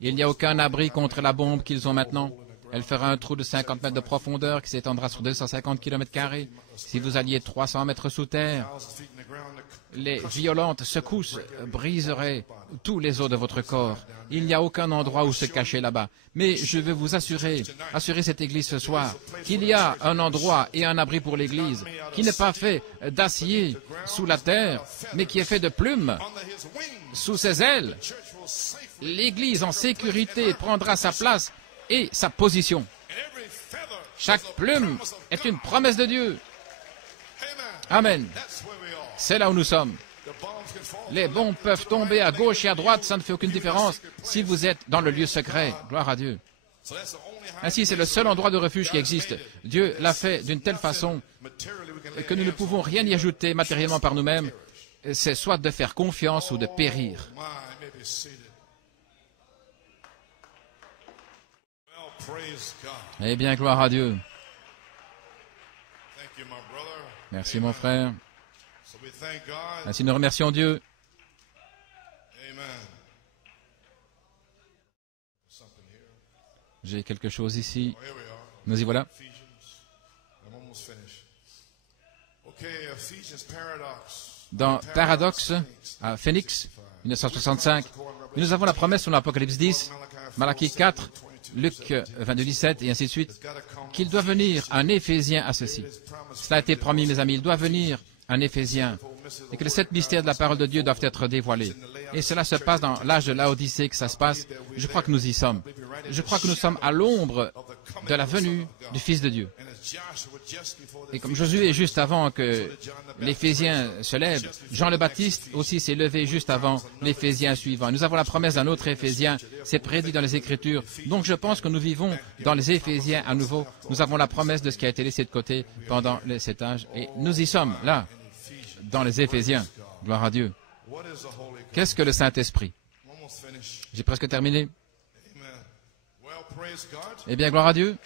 Il n'y a aucun abri contre la bombe qu'ils ont maintenant. Elle fera un trou de 50 mètres de profondeur qui s'étendra sur 250 km². Si vous alliez 300 mètres sous terre, les violentes secousses briseraient tous les os de votre corps. Il n'y a aucun endroit où se cacher là-bas. Mais je veux vous assurer cette Église ce soir, qu'il y a un endroit et un abri pour l'Église, qui n'est pas fait d'acier sous la terre, mais qui est fait de plumes sous ses ailes. L'Église en sécurité prendra sa place et sa position. Chaque plume est une promesse de Dieu. Amen. C'est là où nous sommes. Les bombes peuvent tomber à gauche et à droite, ça ne fait aucune différence si vous êtes dans le lieu secret. Gloire à Dieu. Ainsi, c'est le seul endroit de refuge qui existe. Dieu l'a fait d'une telle façon que nous ne pouvons rien y ajouter matériellement par nous-mêmes. C'est soit de faire confiance ou de périr. Eh bien, gloire à Dieu. Merci, mon frère. Ainsi, nous remercions Dieu. J'ai quelque chose ici. Nous y voilà. Dans Paradoxe, à Phoenix, 1965, nous avons la promesse sur l'Apocalypse 10, Malachie 4, Luc 22, 17 et ainsi de suite, qu'il doit venir un Éphésien à ceci. Cela a été promis, mes amis, il doit venir un Éphésien, et que les 7 mystères de la parole de Dieu doivent être dévoilés. Et cela se passe dans l'âge de Laodicée que ça se passe. Je crois que nous y sommes. Je crois que nous sommes à l'ombre de la venue du Fils de Dieu. Et comme Josué est juste avant que l'Éphésien se lève, Jean le Baptiste aussi s'est levé juste avant l'Éphésien suivant. Nous avons la promesse d'un autre Éphésien, c'est prédit dans les Écritures. Donc je pense que nous vivons dans les Éphésiens à nouveau. Nous avons la promesse de ce qui a été laissé de côté pendant les 7 âges. Et nous y sommes, là, dans les Éphésiens. Gloire à Dieu. Qu'est-ce que le Saint-Esprit? J'ai presque terminé. Eh bien, gloire à Dieu.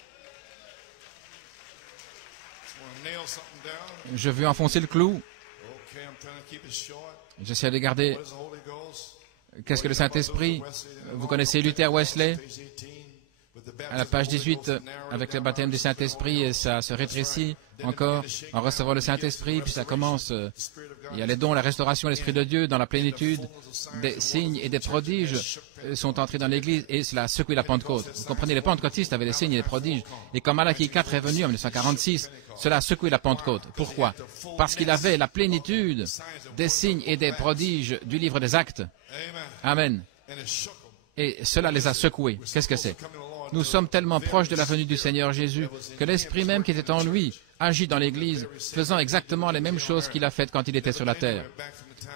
Je veux enfoncer le clou. J'essaie de garder. Qu'est-ce que le Saint-Esprit? Vous connaissez Luther Wesley? À la page 18, avec le baptême du Saint-Esprit, ça se rétrécit encore en recevant le Saint-Esprit, puis ça commence. Il y a les dons, la restauration, l'Esprit de Dieu dans la plénitude. Des signes et des prodiges sont entrés dans l'Église et cela a secoué la Pentecôte. Vous comprenez, les pentecôtistes avaient des signes et des prodiges. Et quand Malachie 4 est venu en 1946, cela a secoué la Pentecôte. Pourquoi? Parce qu'il avait la plénitude des signes et des prodiges du livre des Actes. Amen. Et cela les a secoués. Qu'est-ce que c'est? Nous sommes tellement proches de la venue du Seigneur Jésus que l'Esprit même qui était en lui agit dans l'Église, faisant exactement les mêmes choses qu'il a faites quand il était sur la terre.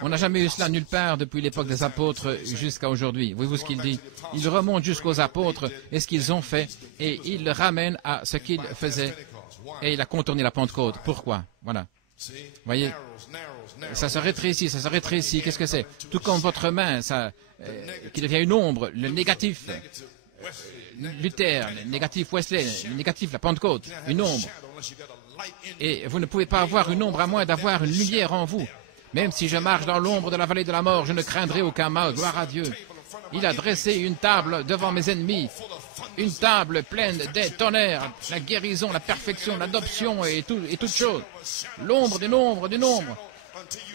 On n'a jamais eu cela nulle part depuis l'époque des apôtres jusqu'à aujourd'hui. Voyez-vous ce qu'il dit? Il remonte jusqu'aux apôtres et ce qu'ils ont fait, et il le ramène à ce qu'ils faisaient, et il a contourné la Pentecôte. Pourquoi? Voilà. Voyez, ça se rétrécit, ça se rétrécit. Qu'est-ce que c'est? Tout comme votre main, ça, qui devient une ombre, le négatif. Luther, le négatif Wesley, le négatif, la Pentecôte, une ombre. Et vous ne pouvez pas avoir une ombre à moins d'avoir une lumière en vous. Même si je marche dans l'ombre de la vallée de la mort, je ne craindrai aucun mal. Gloire à Dieu. Il a dressé une table devant mes ennemis, une table pleine des tonnerres, la guérison, la perfection, l'adoption et toutes choses. L'ombre d'une ombre d'une ombre,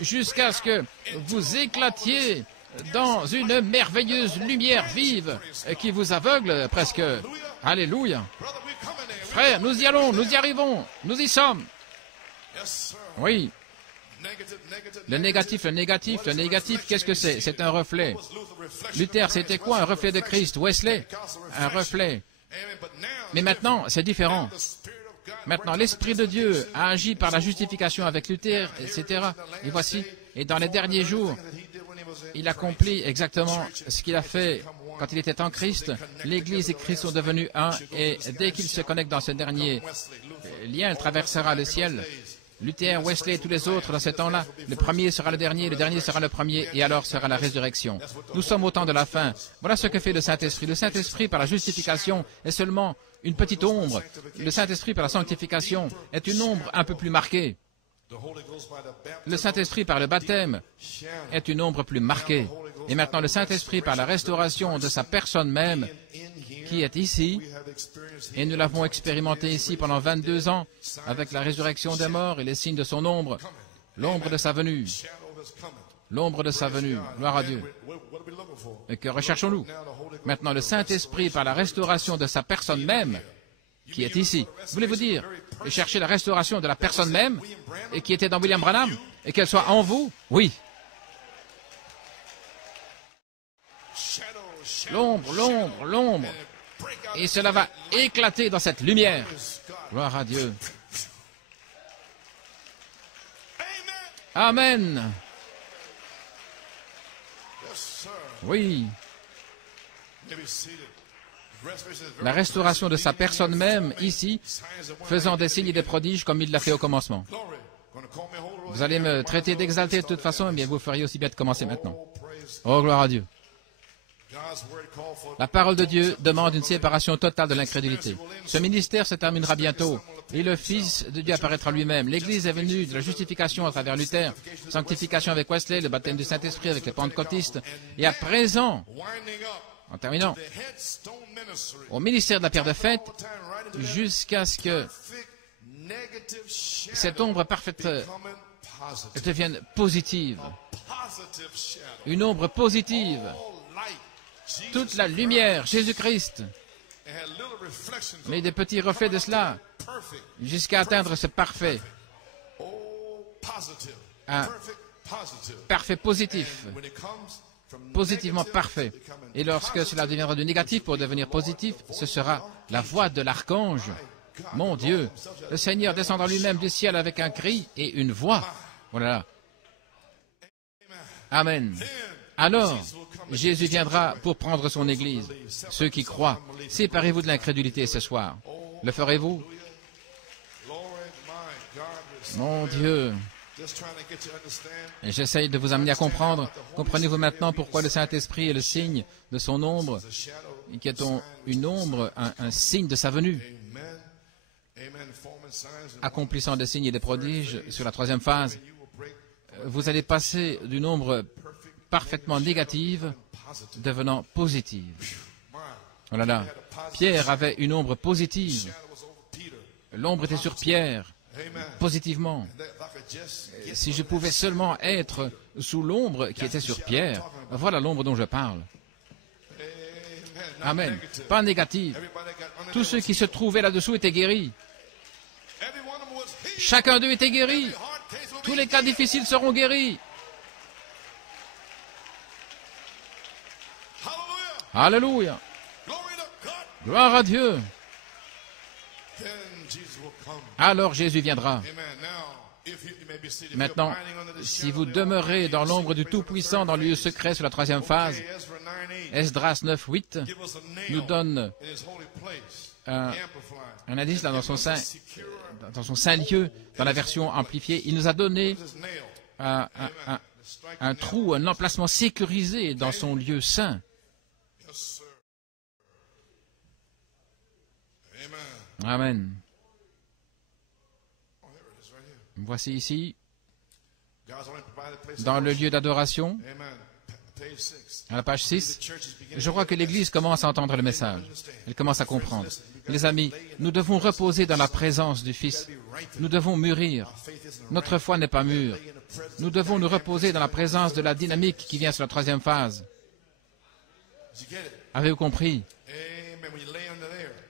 jusqu'à ce que vous éclatiez dans une merveilleuse lumière vive qui vous aveugle presque. Alléluia. Frères, nous y allons, nous y arrivons, nous y sommes. Oui. Le négatif, qu'est-ce que c'est? C'est un reflet. Luther, c'était quoi? Un reflet de Christ. Wesley, un reflet. Mais maintenant, c'est différent. Maintenant, l'Esprit de Dieu a agi par la justification avec Luther, etc. Et voici, et dans les derniers jours, il accomplit exactement ce qu'il a fait quand il était en Christ. L'Église et Christ sont devenus un, et dès qu'il se connecte dans ce dernier lien, il traversera le ciel. Luther, Wesley et tous les autres dans ce temps-là, le premier sera le dernier sera le premier, et alors sera la résurrection. Nous sommes au temps de la fin. Voilà ce que fait le Saint-Esprit. Le Saint-Esprit, par la justification, est seulement une petite ombre. Le Saint-Esprit, par la sanctification, est une ombre un peu plus marquée. Le Saint-Esprit, par le baptême, est une ombre plus marquée. Et maintenant, le Saint-Esprit, par la restauration de sa personne même, qui est ici, et nous l'avons expérimenté ici pendant 22 ans, avec la résurrection des morts et les signes de son ombre, l'ombre de sa venue. L'ombre de sa venue. Gloire à Dieu. Et que recherchons-nous? Maintenant, le Saint-Esprit, par la restauration de sa personne même, qui est ici. Voulez-vous dire, chercher la restauration de la personne même, et qui était dans William Branham, et qu'elle soit en vous? Oui. L'ombre. Et cela va éclater dans cette lumière. Gloire à Dieu. Amen. Oui. La restauration de sa personne même, ici, faisant des signes et des prodiges comme il l'a fait au commencement. Vous allez me traiter d'exalté de toute façon, eh bien vous feriez aussi bien de commencer maintenant. Oh, gloire à Dieu. La parole de Dieu demande une séparation totale de l'incrédulité. Ce ministère se terminera bientôt et le Fils de Dieu apparaîtra lui-même. L'Église est venue de la justification à travers Luther, sanctification avec Wesley, le baptême du Saint-Esprit avec les pentecôtistes, et à présent, en terminant, au ministère de la pierre de fête, jusqu'à ce que cette ombre parfaite devienne positive. Une ombre positive. Toute la lumière, Jésus-Christ, mais des petits reflets de cela, jusqu'à atteindre ce parfait, un parfait positif, positivement parfait. Et lorsque cela deviendra du négatif pour devenir positif, ce sera la voix de l'archange. Mon Dieu, le Seigneur descendra lui-même du ciel avec un cri et une voix. Voilà. Amen. Alors, Jésus viendra pour prendre son Église. Ceux qui croient, séparez-vous de l'incrédulité ce soir. Le ferez-vous? Mon Dieu, Et j'essaye de vous amener à comprendre. Comprenez-vous maintenant pourquoi le Saint-Esprit est le signe de son ombre, qui est une ombre, un signe de sa venue, accomplissant des signes et des prodiges sur la troisième phase. Vous allez passer d'une ombre parfaitement négative devenant positive. Oh là là, Pierre avait une ombre positive. L'ombre était sur Pierre, positivement. Si je pouvais seulement être sous l'ombre qui était sur Pierre, voilà l'ombre dont je parle. Amen. Pas négative. Tous ceux qui se trouvaient là-dessous étaient guéris. Chacun d'eux était guéri. Tous les cas difficiles seront guéris. Alléluia. Gloire à Dieu. Alors Jésus viendra. Maintenant, si vous demeurez dans l'ombre du Tout-Puissant dans le lieu secret sur la troisième phase, Esdras 9:8 nous donne un indice là dans son saint lieu, dans la version amplifiée. Il nous a donné un trou, un emplacement sécurisé dans son lieu saint. Amen. Voici ici, dans le lieu d'adoration, à la page 6, je crois que l'Église commence à entendre le message. Elle commence à comprendre. Les amis, nous devons reposer dans la présence du Fils. Nous devons mûrir. Notre foi n'est pas mûre. Nous devons nous reposer dans la présence de la dynamique qui vient sur la troisième phase. Avez-vous compris?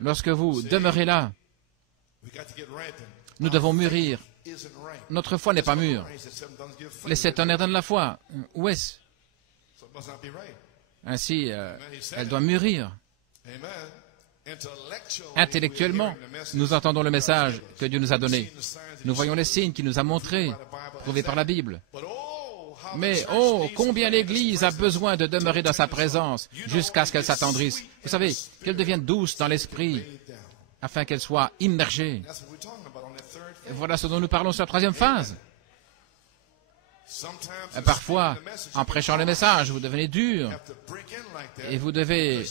Lorsque vous demeurez là, nous devons mûrir. Notre foi n'est pas mûre. Les 7 tonnerres donnent la foi. Où est-ce? Ainsi, elle doit mûrir. Intellectuellement, nous entendons le message que Dieu nous a donné. Nous voyons les signes qu'il nous a montrés, prouvés par la Bible. Mais, oh, combien l'Église a besoin de demeurer dans sa présence jusqu'à ce qu'elle s'attendrisse. Vous savez, qu'elle devienne douce dans l'esprit, afin qu'elle soit immergée. Et voilà ce dont nous parlons sur la troisième phase. Et parfois, en prêchant le message, vous devenez dur. Et vous devez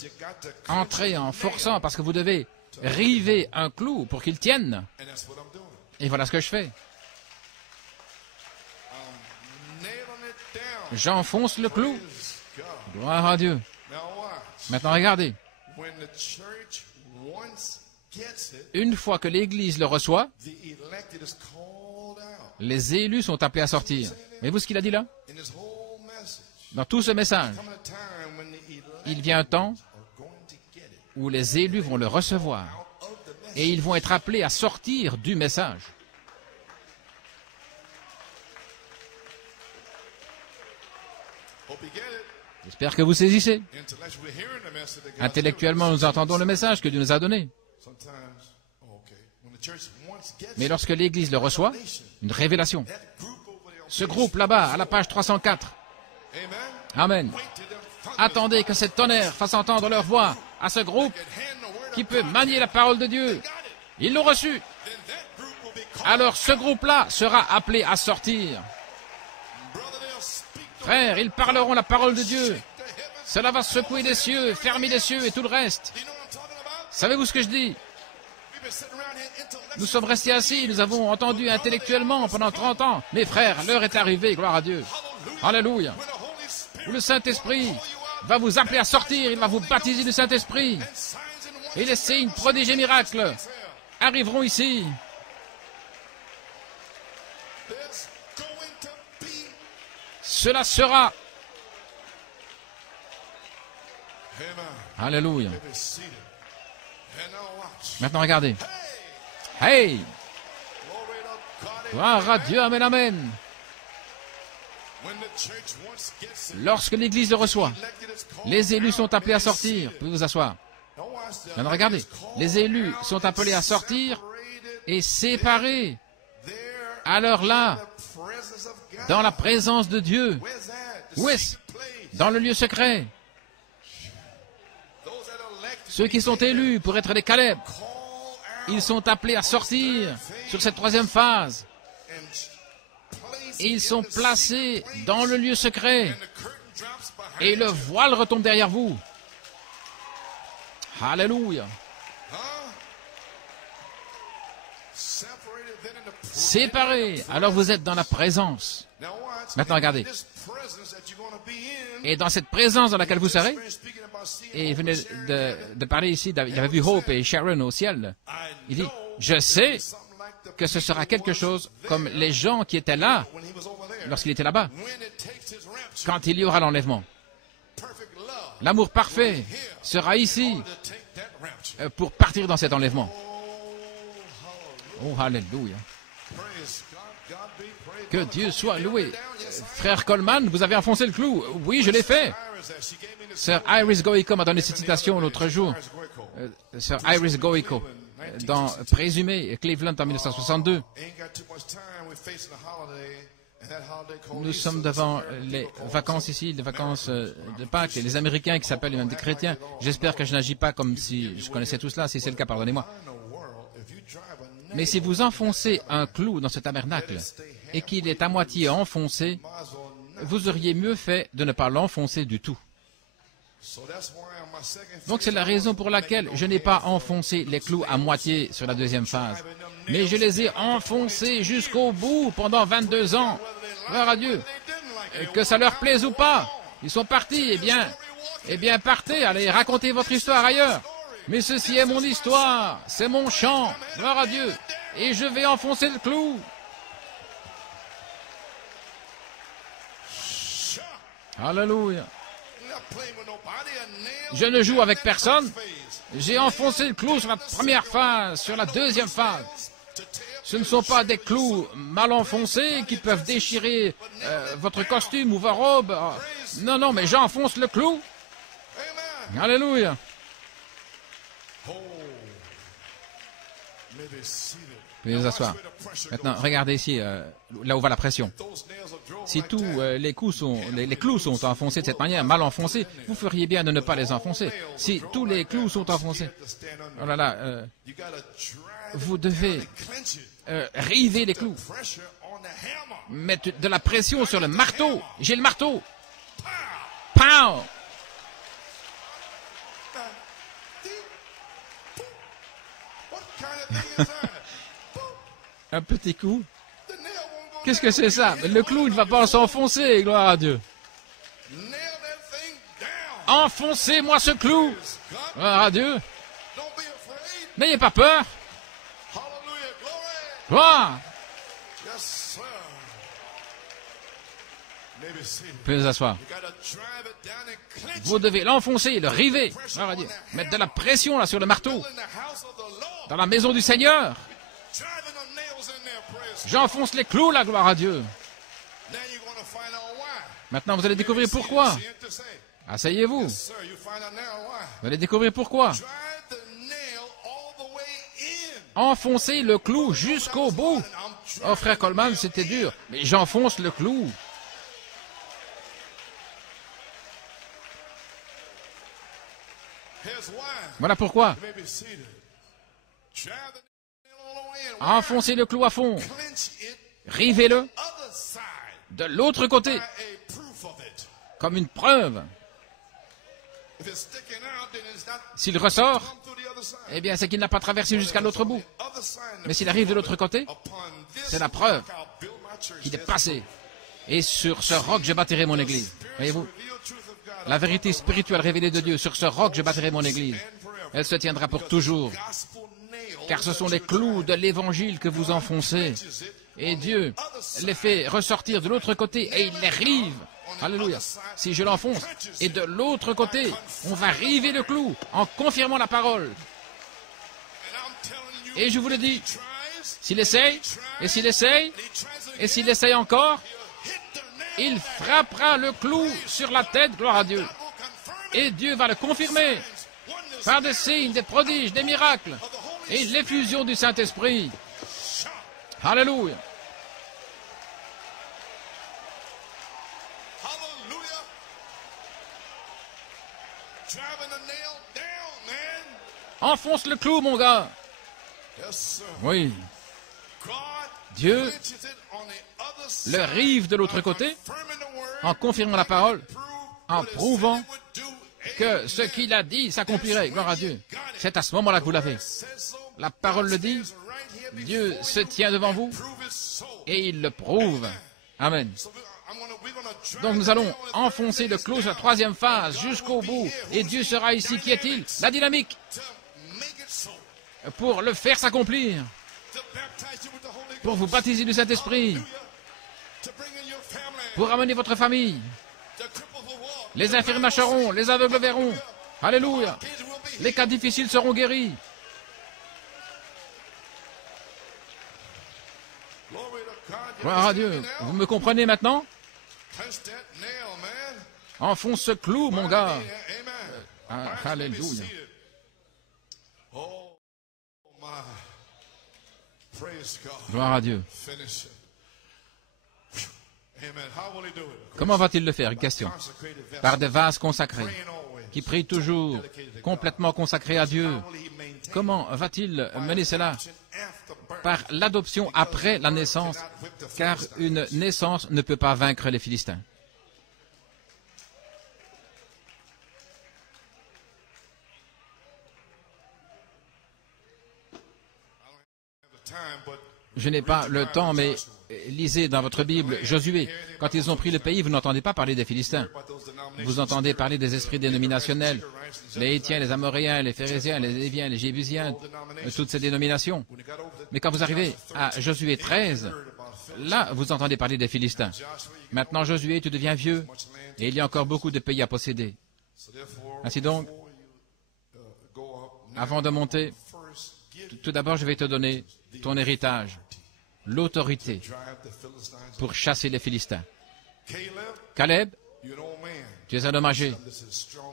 entrer en forçant, parce que vous devez river un clou pour qu'il tienne. Et voilà ce que je fais. J'enfonce le clou. Gloire à Dieu. Maintenant, regardez. Une fois que l'Église le reçoit, les élus sont appelés à sortir. Voyez-vous ce qu'il a dit là? Dans tout ce message, il vient un temps où les élus vont le recevoir et ils vont être appelés à sortir du message. J'espère que vous saisissez. Intellectuellement, nous entendons le message que Dieu nous a donné. Mais lorsque l'Église le reçoit, une révélation. Ce groupe là-bas, à la page 304. Amen. Attendez que cette tonnerre fasse entendre leur voix à ce groupe qui peut manier la parole de Dieu. Ils l'ont reçu. Alors ce groupe-là sera appelé à sortir. Frères, ils parleront la parole de Dieu. Cela va secouer les cieux, fermer les cieux et tout le reste. Savez-vous ce que je dis? Nous sommes restés assis, nous avons entendu intellectuellement pendant 30 ans. Mes frères, l'heure est arrivée, gloire à Dieu. Alléluia. Où le Saint-Esprit va vous appeler à sortir, il va vous baptiser du Saint-Esprit. Et les signes, prodiges et miracles arriveront ici. Cela sera. Alléluia. Maintenant, regardez. Hey! Gloire à Dieu, amen, amen. Lorsque l'Église le reçoit, les élus sont appelés à sortir. Vous pouvez vous asseoir. Maintenant, regardez. Les élus sont appelés à sortir et séparés. Alors là, dans la présence de Dieu. Où est-ce? Dans le lieu secret. Ceux qui sont élus pour être des Caleb, ils sont appelés à sortir sur cette troisième phase Et ils sont placés dans le lieu secret. Et le voile retombe derrière vous. Alléluia. Séparés. Alors vous êtes dans la présence. Maintenant, regardez. Et dans cette présence dans laquelle vous serez, et il venait de parler ici, il avait vu Hope et Sharon au ciel. Il dit, je sais que ce sera quelque chose comme les gens qui étaient là lorsqu'il était là-bas, quand il y aura l'enlèvement. L'amour parfait sera ici pour partir dans cet enlèvement. Oh, alléluia. Que Dieu soit loué. Frère Coleman, vous avez enfoncé le clou. Oui, je l'ai fait. Sœur Iris Goico m'a donné cette citation l'autre jour. Sœur Iris Goico, dans Présumé, Cleveland en 1962. Nous sommes devant les vacances ici, les vacances de Pâques, et les Américains qui s'appellent même des chrétiens. J'espère que je n'agis pas comme si je connaissais tout cela. Si c'est le cas, pardonnez-moi. Mais si vous enfoncez un clou dans ce tabernacle et qu'il est à moitié enfoncé, vous auriez mieux fait de ne pas l'enfoncer du tout. Donc c'est la raison pour laquelle je n'ai pas enfoncé les clous à moitié sur la deuxième phase. Mais je les ai enfoncés jusqu'au bout pendant 22 ans. Gloire à Dieu. Et que ça leur plaise ou pas, ils sont partis. Eh bien, partez, allez raconter votre histoire ailleurs. Mais ceci est mon histoire, c'est mon chant, gloire à Dieu. Et je vais enfoncer le clou. Alléluia. Je ne joue avec personne. J'ai enfoncé le clou sur la première phase, sur la deuxième phase. Ce ne sont pas des clous mal enfoncés qui peuvent déchirer votre costume ou vos robes. Non, non, mais j'enfonce le clou. Alléluia. Veuillez vous asseoir. Maintenant, regardez ici, là où va la pression. Si tous les clous sont enfoncés de cette manière, mal enfoncés, vous feriez bien de ne pas les enfoncer. Si tous les clous sont enfoncés, oh là là, vous devez river les clous. Mettre de la pression sur le marteau. J'ai le marteau. Pow! Un petit coup. Qu'est-ce que c'est ça? Le clou, il ne va pas s'enfoncer, gloire à Dieu. Enfoncez-moi ce clou, gloire à Dieu. N'ayez pas peur. Gloire. Vous pouvez vous asseoir. Vous devez l'enfoncer, le river, gloire à Dieu. Mettre de la pression là sur le marteau. Dans la maison du Seigneur. J'enfonce les clous, la gloire à Dieu. Maintenant, vous allez découvrir pourquoi. Asseyez-vous. Vous allez découvrir pourquoi. Enfoncez le clou jusqu'au bout. Oh, frère Coleman, c'était dur. Mais j'enfonce le clou. Voilà pourquoi. Enfoncez le clou à fond. Rivez-le de l'autre côté, comme une preuve. S'il ressort, eh bien, c'est qu'il n'a pas traversé jusqu'à l'autre bout. Mais s'il arrive de l'autre côté, c'est la preuve qu'il est passé. Et sur ce roc, je bâtirai mon église. Voyez-vous? La vérité spirituelle révélée de Dieu, sur ce roc, je bâtirai mon église. Elle se tiendra pour toujours. Car ce sont les clous de l'évangile que vous enfoncez. Et Dieu les fait ressortir de l'autre côté et il les rive. Alléluia. Si je l'enfonce, et de l'autre côté, on va river le clou en confirmant la parole. Et je vous le dis, s'il essaye, et s'il essaye, et s'il essaye encore, il frappera le clou sur la tête, gloire à Dieu. Et Dieu va le confirmer par des signes, des prodiges, des miracles et l'effusion du Saint-Esprit. Alléluia. Enfonce le clou, mon gars. Oui. Dieu le rive de l'autre côté en confirmant la parole, en prouvant que ce qu'il a dit s'accomplirait. Gloire à Dieu. C'est à ce moment-là que vous l'avez. La parole le dit. Dieu se tient devant vous et il le prouve. Amen. Donc nous allons enfoncer le clou sur la troisième phase jusqu'au bout. Et Dieu sera ici. Qui est-il? La dynamique. Pour le faire s'accomplir. Pour vous baptiser du Saint-Esprit. Pour amener votre famille. Les infirmes marcheront, les aveugles verront. Alléluia. Les cas difficiles seront guéris. Gloire à Dieu. Vous me comprenez maintenant? Enfonce ce clou, mon gars. Alléluia. Gloire à Dieu. Comment va-t-il le faire? Une question. Par des vases consacrés, qui prient toujours, complètement consacrés à Dieu. Comment va-t-il mener cela? Par l'adoption après la naissance, car une naissance ne peut pas vaincre les Philistins. Je n'ai pas le temps, mais lisez dans votre Bible Josué. Quand ils ont pris le pays, vous n'entendez pas parler des Philistins. Vous entendez parler des esprits dénominationnels, les Hétiens, les Amoréens, les Phérésiens, les Léviens, les Jébusiens, toutes ces dénominations. Mais quand vous arrivez à Josué 13, là, vous entendez parler des Philistins. Maintenant, Josué, tu deviens vieux, et il y a encore beaucoup de pays à posséder. Ainsi donc, avant de monter, tout d'abord, je vais te donner ton héritage, l'autorité pour chasser les Philistins. Caleb, tu es un homme âgé.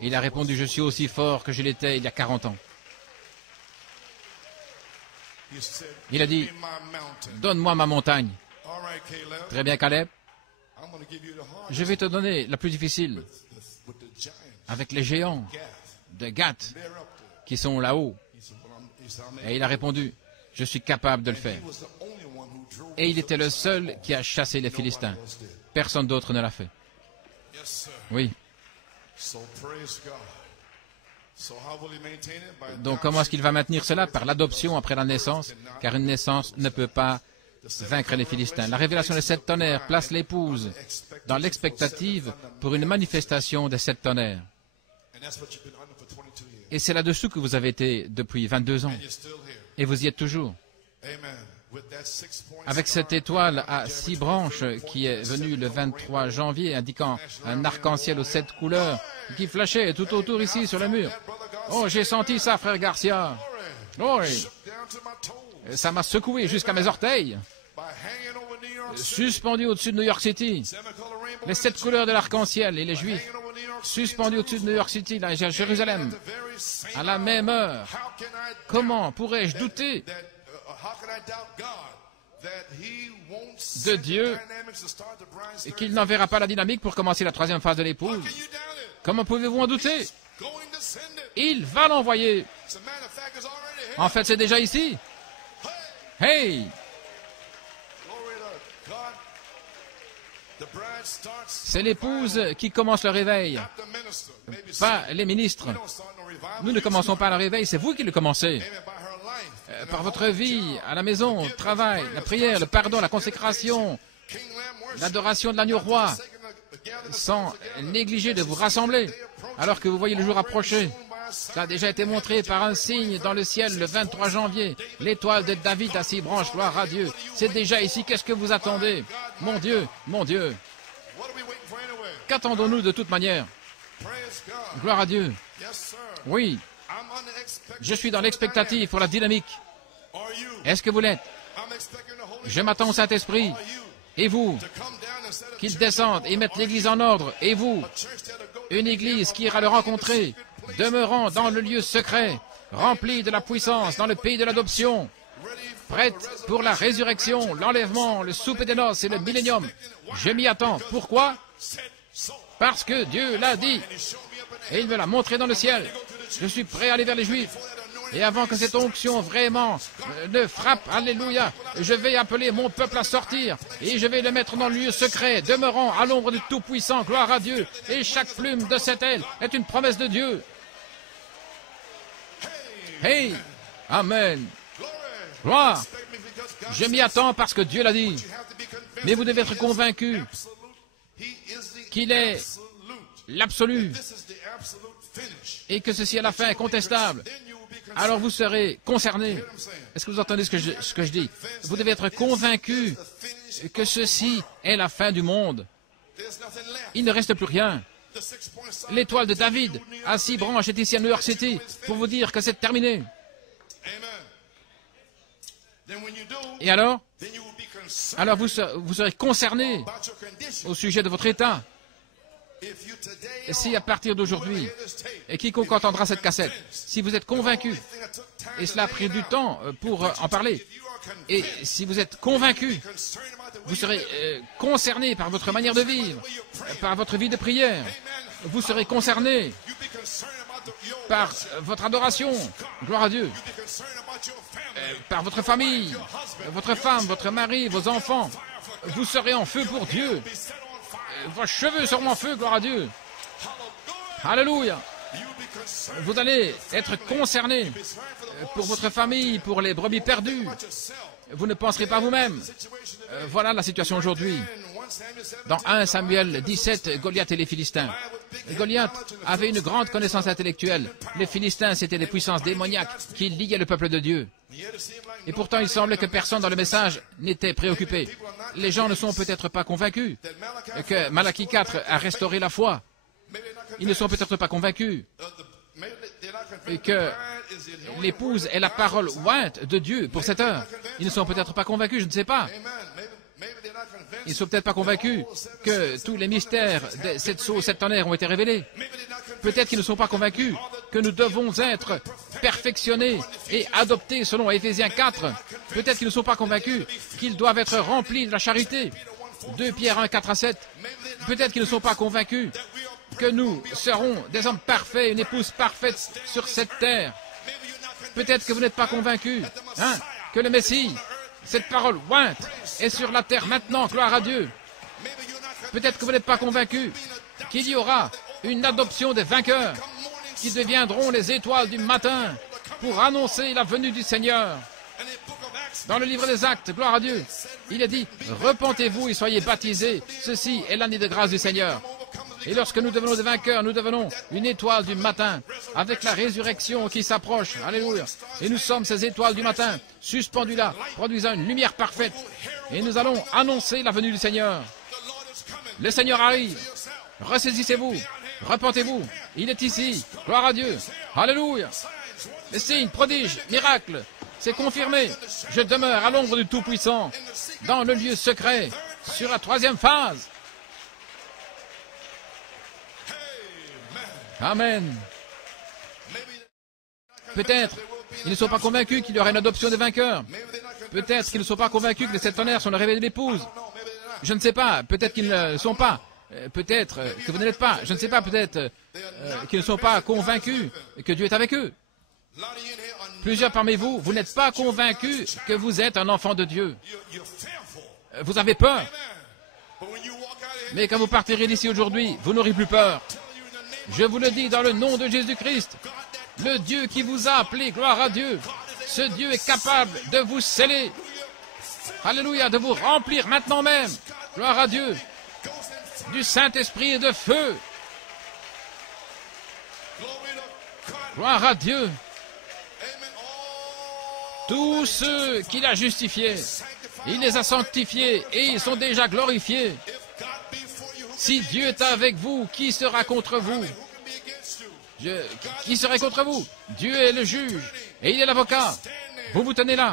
Il a répondu, je suis aussi fort que je l'étais il y a 40 ans. Il a dit, donne-moi ma montagne. Très bien, Caleb. Je vais te donner la plus difficile, avec les géants de Gath qui sont là-haut. Et il a répondu, je suis capable de le faire. Et il était le seul qui a chassé les Philistins. Personne d'autre ne l'a fait. Oui. Donc comment est-ce qu'il va maintenir cela? Par l'adoption après la naissance, car une naissance ne peut pas vaincre les Philistins. La révélation des 7 tonnerres place l'épouse dans l'expectative pour une manifestation des 7 tonnerres. Et c'est là-dessous que vous avez été depuis 22 ans. Et vous y êtes toujours. Avec cette étoile à 6 branches qui est venue le 23 janvier, indiquant un arc-en-ciel aux 7 couleurs, qui flashait tout autour ici sur le mur. Oh, j'ai senti ça, frère Garcia. Oh, oui. Ça m'a secoué jusqu'à mes orteils. Suspendu au-dessus de New York City. Les 7 couleurs de l'arc-en-ciel et les Juifs. Suspendus au-dessus de New York City, là, à Jérusalem, à la même heure. Comment pourrais-je douter de Dieu et qu'il n'enverra pas la dynamique pour commencer la troisième phase de l'épouse? Comment pouvez-vous en douter? Il va l'envoyer. En fait, c'est déjà ici. Hey! C'est l'épouse qui commence le réveil, pas les ministres. Nous ne commençons pas le réveil, c'est vous qui le commencez. Par votre vie, à la maison, au travail, la prière, le pardon, la consécration, l'adoration de l'agneau roi, sans négliger de vous rassembler, alors que vous voyez le jour approcher. Ça a déjà été montré par un signe dans le ciel le 23 janvier. L'étoile de David à 6 branches, gloire à Dieu. C'est déjà ici, qu'est-ce que vous attendez? Mon Dieu, mon Dieu. Qu'attendons-nous de toute manière? Gloire à Dieu. Oui, je suis dans l'expectative pour la dynamique. Est-ce que vous l'êtes? Je m'attends au Saint-Esprit. Et vous? Qu'il descende et mette l'Église en ordre. Et vous? Une Église qui ira le rencontrer, demeurant dans le lieu secret, remplie de la puissance dans le pays de l'adoption, prête pour la résurrection, l'enlèvement, le souper des noces et le millénium. Je m'y attends. Pourquoi? Parce que Dieu l'a dit. Et il me l'a montré dans le ciel. Je suis prêt à aller vers les Juifs. Et avant que cette onction vraiment ne frappe, alléluia, je vais appeler mon peuple à sortir et je vais le mettre dans le lieu secret, demeurant à l'ombre du Tout-Puissant, gloire à Dieu. Et chaque plume de cette aile est une promesse de Dieu. Hey, amen. Gloire. Je m'y attends parce que Dieu l'a dit. Mais vous devez être convaincu qu'il est l'absolu et que ceci à la fin est contestable. Alors vous serez concerné. Est-ce que vous entendez ce que je dis? Vous devez être convaincu que ceci est la fin du monde. Il ne reste plus rien. L'étoile de David à 6 branches est ici à New York City pour vous dire que c'est terminé. Et alors vous serez concerné au sujet de votre état. Et si à partir d'aujourd'hui, et quiconque entendra cette cassette, si vous êtes convaincu, et cela a pris du temps pour en parler, et si vous êtes convaincu, vous serez concerné par votre manière de vivre, par votre vie de prière, vous serez concerné par votre adoration, gloire à Dieu, par votre famille, votre femme, votre mari, vos enfants, vous serez en feu pour Dieu. Vos cheveux seront en feu, gloire à Dieu. Alléluia. Vous allez être concerné pour votre famille, pour les brebis perdues. Vous ne penserez pas vous-même. Voilà la situation aujourd'hui. Dans 1 Samuel 17, Goliath et les Philistins. Goliath avait une grande connaissance intellectuelle. Les Philistins, c'étaient des puissances démoniaques qui liaient le peuple de Dieu. Et pourtant, il semblait que personne dans le message n'était préoccupé. Les gens ne sont peut-être pas convaincus que Malachie 4 a restauré la foi. Ils ne sont peut-être pas convaincus que l'épouse est la parole ointe de Dieu pour cette heure. Ils ne sont peut-être pas convaincus, je ne sais pas. Ils ne sont peut-être pas convaincus que tous les mystères de cette sauce septennaire ont été révélés. Peut-être qu'ils ne sont pas convaincus que nous devons être perfectionnés et adoptés selon Éphésiens 4. Peut-être qu'ils ne sont pas convaincus qu'ils doivent être remplis de la charité. 2 Pierre 1, 4 à 7. Peut-être qu'ils ne sont pas convaincus que nous serons des hommes parfaits, une épouse parfaite sur cette terre. Peut-être que vous n'êtes pas convaincus que le Messie, cette parole ointe, est sur la terre maintenant, gloire à Dieu. Peut-être que vous n'êtes pas convaincus qu'il y aura une adoption des vainqueurs qui deviendront les étoiles du matin pour annoncer la venue du Seigneur. Dans le livre des Actes, gloire à Dieu, il est dit, repentez-vous et soyez baptisés, ceci est l'année de grâce du Seigneur. Et lorsque nous devenons des vainqueurs, nous devenons une étoile du matin, avec la résurrection qui s'approche. Alléluia. Et nous sommes ces étoiles du matin, suspendues là, produisant une lumière parfaite. Et nous allons annoncer la venue du Seigneur. Le Seigneur arrive. Ressaisissez-vous. Repentez-vous. Il est ici. Gloire à Dieu. Alléluia. Les signes, prodiges, miracles, c'est confirmé. Je demeure à l'ombre du Tout-Puissant, dans le lieu secret, sur la 3e phase. Amen. Peut-être ils ne sont pas convaincus qu'il y aura une adoption des vainqueurs. Peut-être qu'ils ne sont pas convaincus que les septennaires sont le réveil de l'épouse. Je ne sais pas. Peut-être qu'ils ne sont pas. Peut-être que vous ne l'êtes pas. Je ne sais pas. Peut-être qu'ils ne sont pas convaincus que Dieu est avec eux. Plusieurs parmi vous, vous n'êtes pas convaincus que vous êtes un enfant de Dieu. Vous avez peur. Mais quand vous partirez d'ici aujourd'hui, vous n'aurez plus peur. Je vous le dis dans le nom de Jésus-Christ, le Dieu qui vous a appelé, gloire à Dieu, ce Dieu est capable de vous sceller, alléluia, de vous remplir maintenant même, gloire à Dieu, du Saint-Esprit et de feu. Gloire à Dieu. Tous ceux qu'il a justifiés, il les a sanctifiés et ils sont déjà glorifiés. Si Dieu est avec vous, qui sera contre vous? Qui serait contre vous? Dieu est le juge et il est l'avocat. Vous vous tenez là.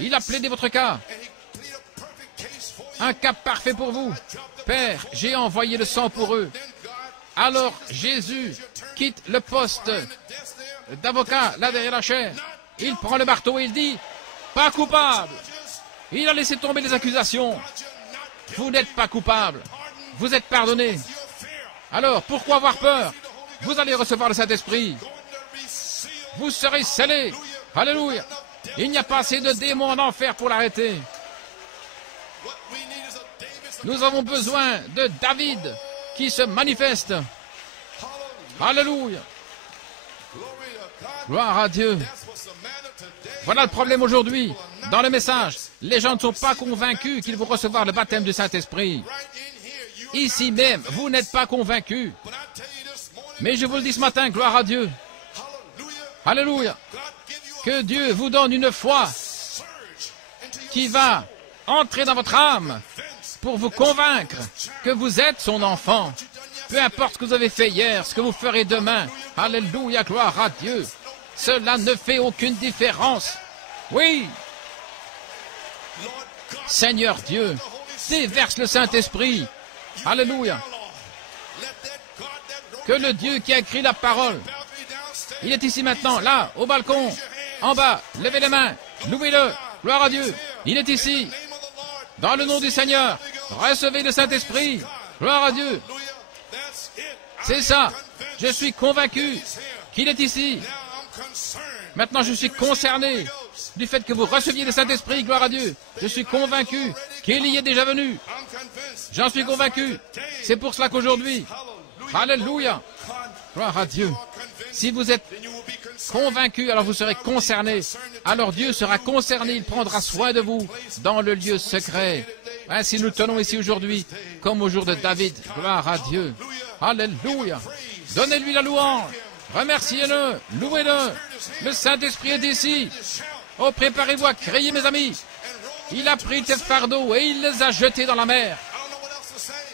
Il a plaidé votre cas. Un cas parfait pour vous. Père, j'ai envoyé le sang pour eux. Alors Jésus quitte le poste d'avocat là derrière la chaire. Il prend le marteau et il dit, pas coupable. Il a laissé tomber les accusations. Vous n'êtes pas coupable. Vous êtes pardonné. Alors, pourquoi avoir peur? Vous allez recevoir le Saint-Esprit. Vous serez scellés. Alléluia. Il n'y a pas assez de démons en enfer pour l'arrêter. Nous avons besoin de David qui se manifeste. Alléluia. Gloire à Dieu. Voilà le problème aujourd'hui. Dans le message, les gens ne sont pas convaincus qu'ils vont recevoir le baptême du Saint-Esprit. Ici même, vous n'êtes pas convaincus. Mais je vous le dis ce matin, gloire à Dieu. Alléluia. Que Dieu vous donne une foi qui va entrer dans votre âme pour vous convaincre que vous êtes son enfant. Peu importe ce que vous avez fait hier, ce que vous ferez demain. Alléluia, gloire à Dieu. Cela ne fait aucune différence. Oui. Seigneur Dieu, déverse le Saint-Esprit. Alléluia. Que le Dieu qui a écrit la parole, il est ici maintenant, là, au balcon, en bas, levez les mains, louez-le, gloire à Dieu. Il est ici, dans le nom du Seigneur, recevez le Saint-Esprit, gloire à Dieu. C'est ça, je suis convaincu qu'il est ici. Maintenant, je suis concerné du fait que vous receviez le Saint-Esprit, gloire à Dieu. Je suis convaincu qu'il y est déjà venu. J'en suis convaincu. C'est pour cela qu'aujourd'hui, alléluia, gloire à Dieu. Si vous êtes convaincu, alors vous serez concerné. Alors Dieu sera concerné, il prendra soin de vous dans le lieu secret. Ainsi nous tenons ici aujourd'hui, comme au jour de David. Gloire à Dieu. Alléluia. Donnez-lui la louange. Remerciez-le. Louez-le. Le Saint-Esprit est ici. Oh, préparez-vous à crier, mes amis. Il a pris tes fardeaux et il les a jetés dans la mer.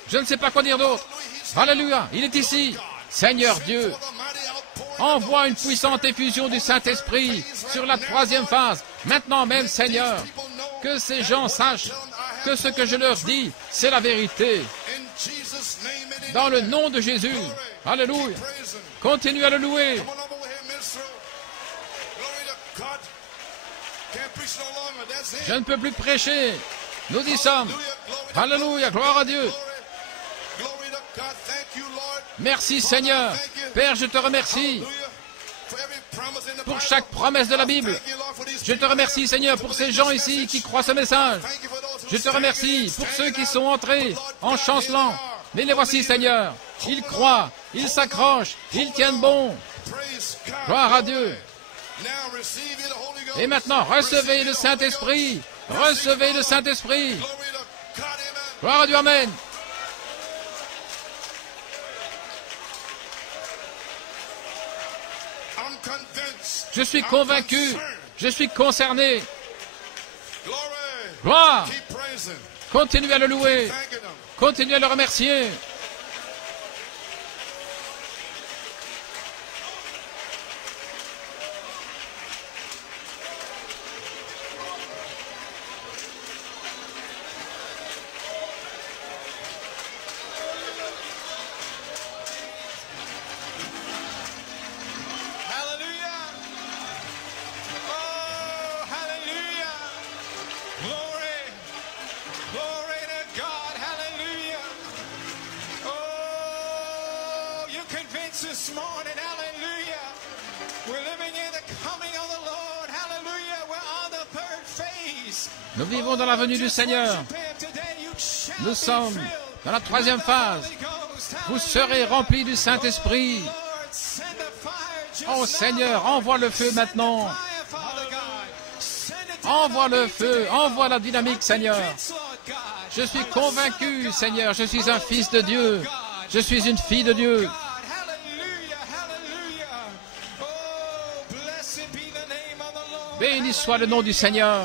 Je ne sais pas quoi dire d'autre. Alléluia. Il est ici. Seigneur Dieu, envoie une puissante effusion du Saint-Esprit sur la troisième phase. Maintenant même, Seigneur, que ces gens sachent que ce que je leur dis, c'est la vérité. Dans le nom de Jésus. Alléluia. Continue à le louer. Je ne peux plus prêcher. Nous y sommes. Alléluia. Gloire à Dieu. Merci Seigneur. Père, je te remercie pour chaque promesse de la Bible. Je te remercie Seigneur pour ces gens ici qui croient ce message. Je te remercie pour ceux qui sont entrés en chancelant. Mais les voici Seigneur. Ils croient, ils s'accrochent, ils tiennent bon. Gloire à Dieu. Et maintenant, recevez le Saint-Esprit. Recevez le Saint-Esprit. Gloire à Dieu, Amen. Je suis convaincu. Je suis concerné. Gloire. Continuez à le louer. Continuez à le remercier. This morning, hallelujah. We're living in the coming of the Lord, hallelujah. We're on the third phase. Nous vivons dans la venue du Seigneur. Nous sommes dans la troisième phase. Vous serez remplis du Saint-Esprit. Oh Seigneur, envoie le feu maintenant. Envoie le feu, envoie la dynamique, Seigneur. Je suis convaincu, Seigneur, je suis un fils de Dieu. Je suis une fille de Dieu. Béni soit le nom du Seigneur.